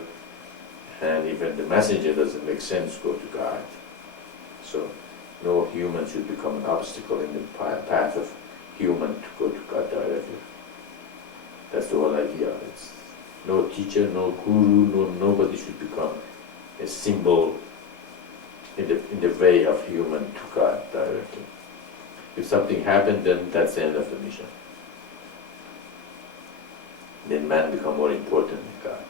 and even the messenger doesn't make sense, go to God. So no human should become an obstacle in the path of human to go to God directly. That's the whole idea. It's no teacher, no guru, nobody should become a symbol in the way of human to God directly. If something happened, then that's the end of the mission. Then man become more important than God.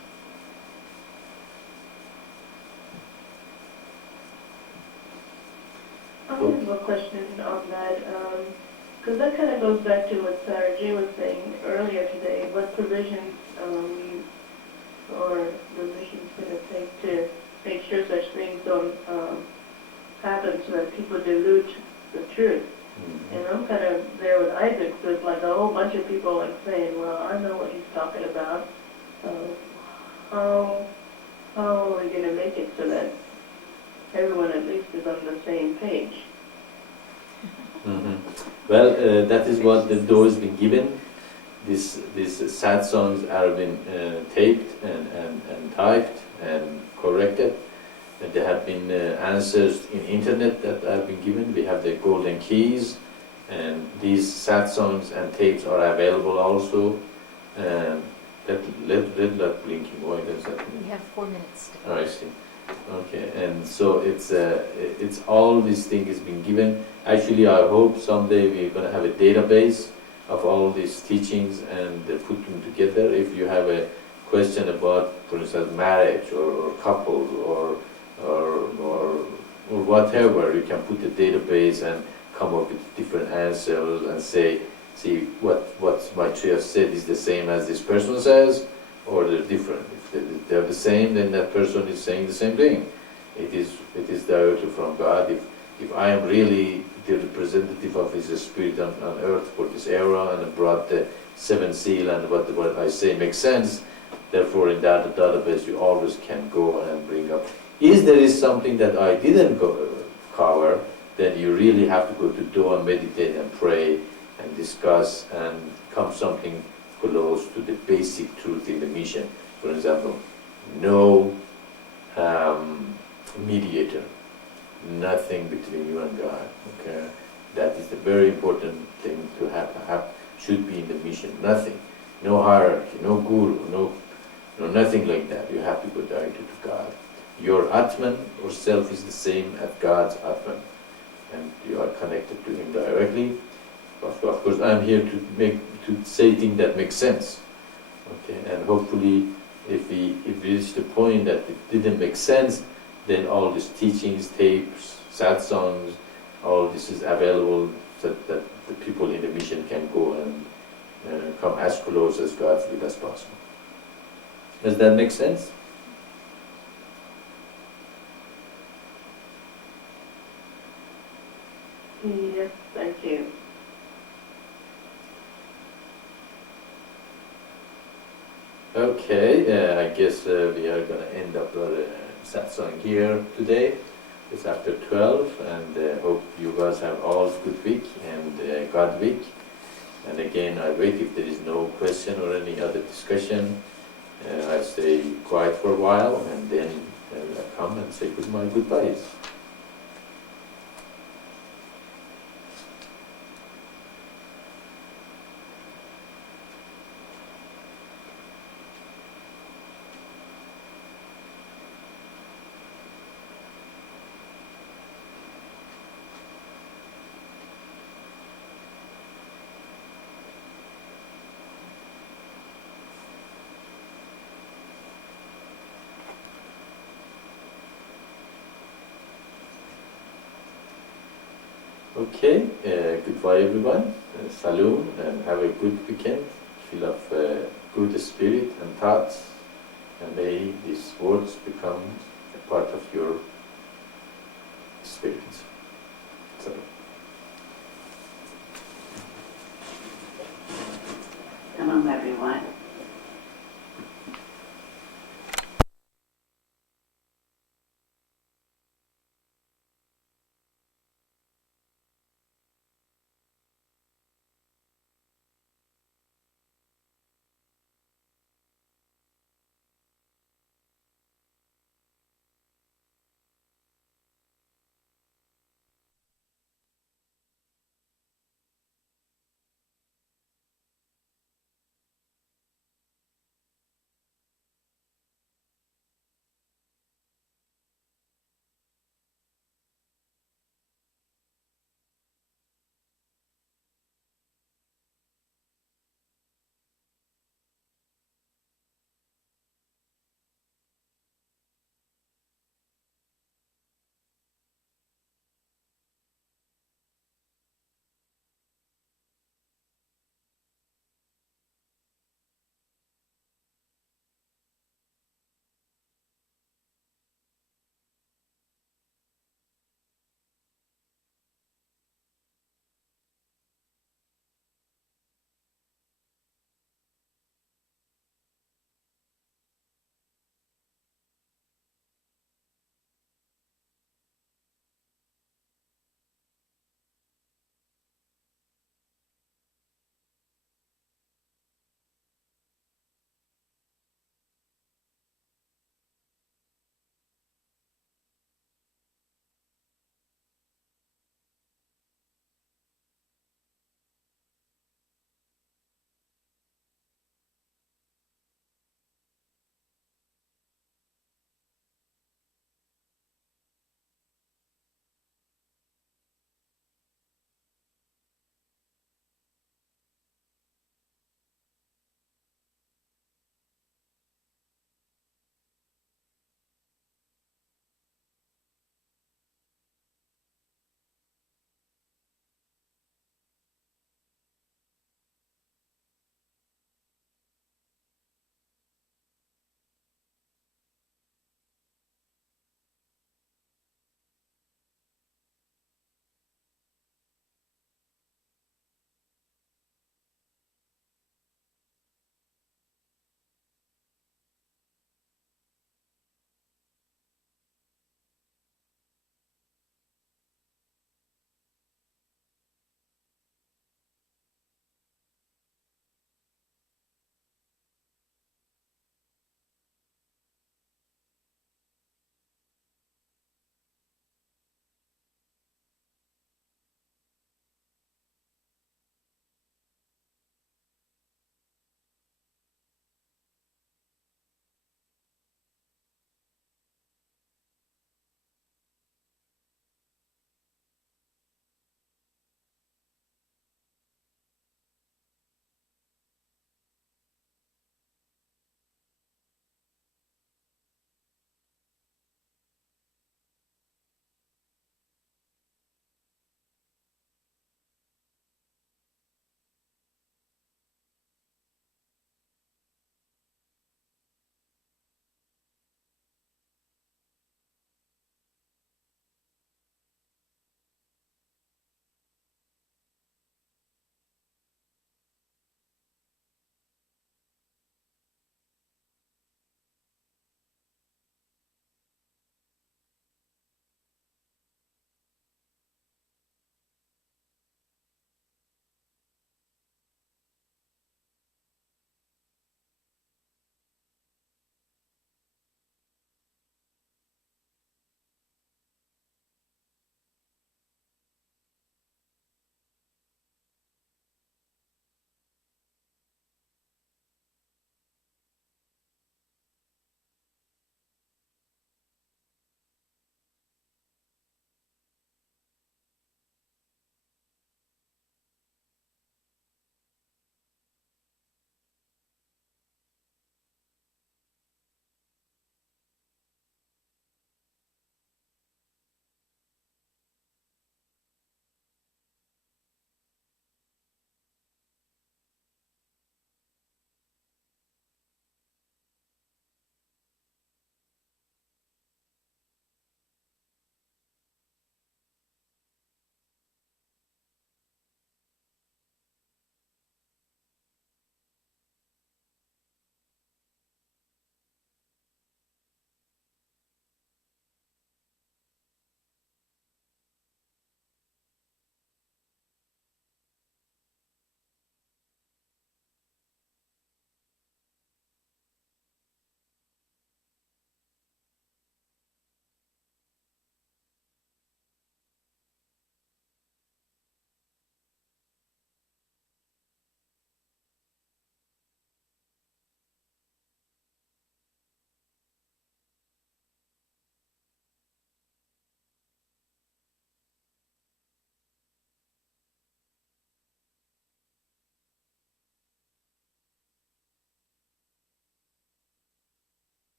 I have a question on that, because that kind of goes back to what Sarah J was saying earlier today, what provisions or the mission's going to take to make sure such things don't happen so that people dilute the truth. Mm-hmm. And I'm kind of there with Isaac, so it's like a whole bunch of people like saying, well, I know what he's talking about, how are we going to make it so that everyone at least is on the same page? Mm-hmm. Well, that is what the door has been given. These sad songs are been taped typed and corrected. And there have been answers in internet that have been given. We have the golden keys, and these satsangs and tapes are available also. Red light blinking. Why does that mean? We have 4 minutes. Oh, I see. Okay, and so it's all these things been given. Actually, I hope someday we're going to have a database of all these teachings and put them together. If you have a question about, for instance, marriage or couples or whatever, you can put the database and come up with different answers and say, see what Maitreya said is the same as this person says, or they're different. If they're the same, then that person is saying the same thing. It is directly from God. If I am really the representative of His Spirit on earth for this era, and brought the 7th seal, and what I say makes sense, therefore in that database you always can go and bring up. If there is something that I didn't cover, then you really have to go to Do and meditate and pray and discuss and come something close to the basic truth in the mission. For example, no mediator, nothing between you and God. Okay, that is the very important thing to have should be in the mission. Nothing, no hierarchy, no guru, no nothing like that. You have to go directly to God. Your Atman or self is the same as God's Atman, and you are connected to Him directly. Of course, I am here to say things that make sense. Okay, and hopefully, if we reach the point that it didn't make sense, then all these teachings, tapes, satsangs, all this is available so that the people in the mission can go and come as close as God's will as possible. Does that make sense? Yes, thank you. Okay, I guess we are going to end up our satsang here today. It's after 12, and hope you guys have all good week and God week. And again, I wait if there is no question or any other discussion. I stay quiet for a while, and then I come and say goodbyes. Okay, goodbye everyone, Saloon, and have a good weekend, full of good spirit and thoughts, and may these words become a part of your spirit. Saloon. Shalom, everyone.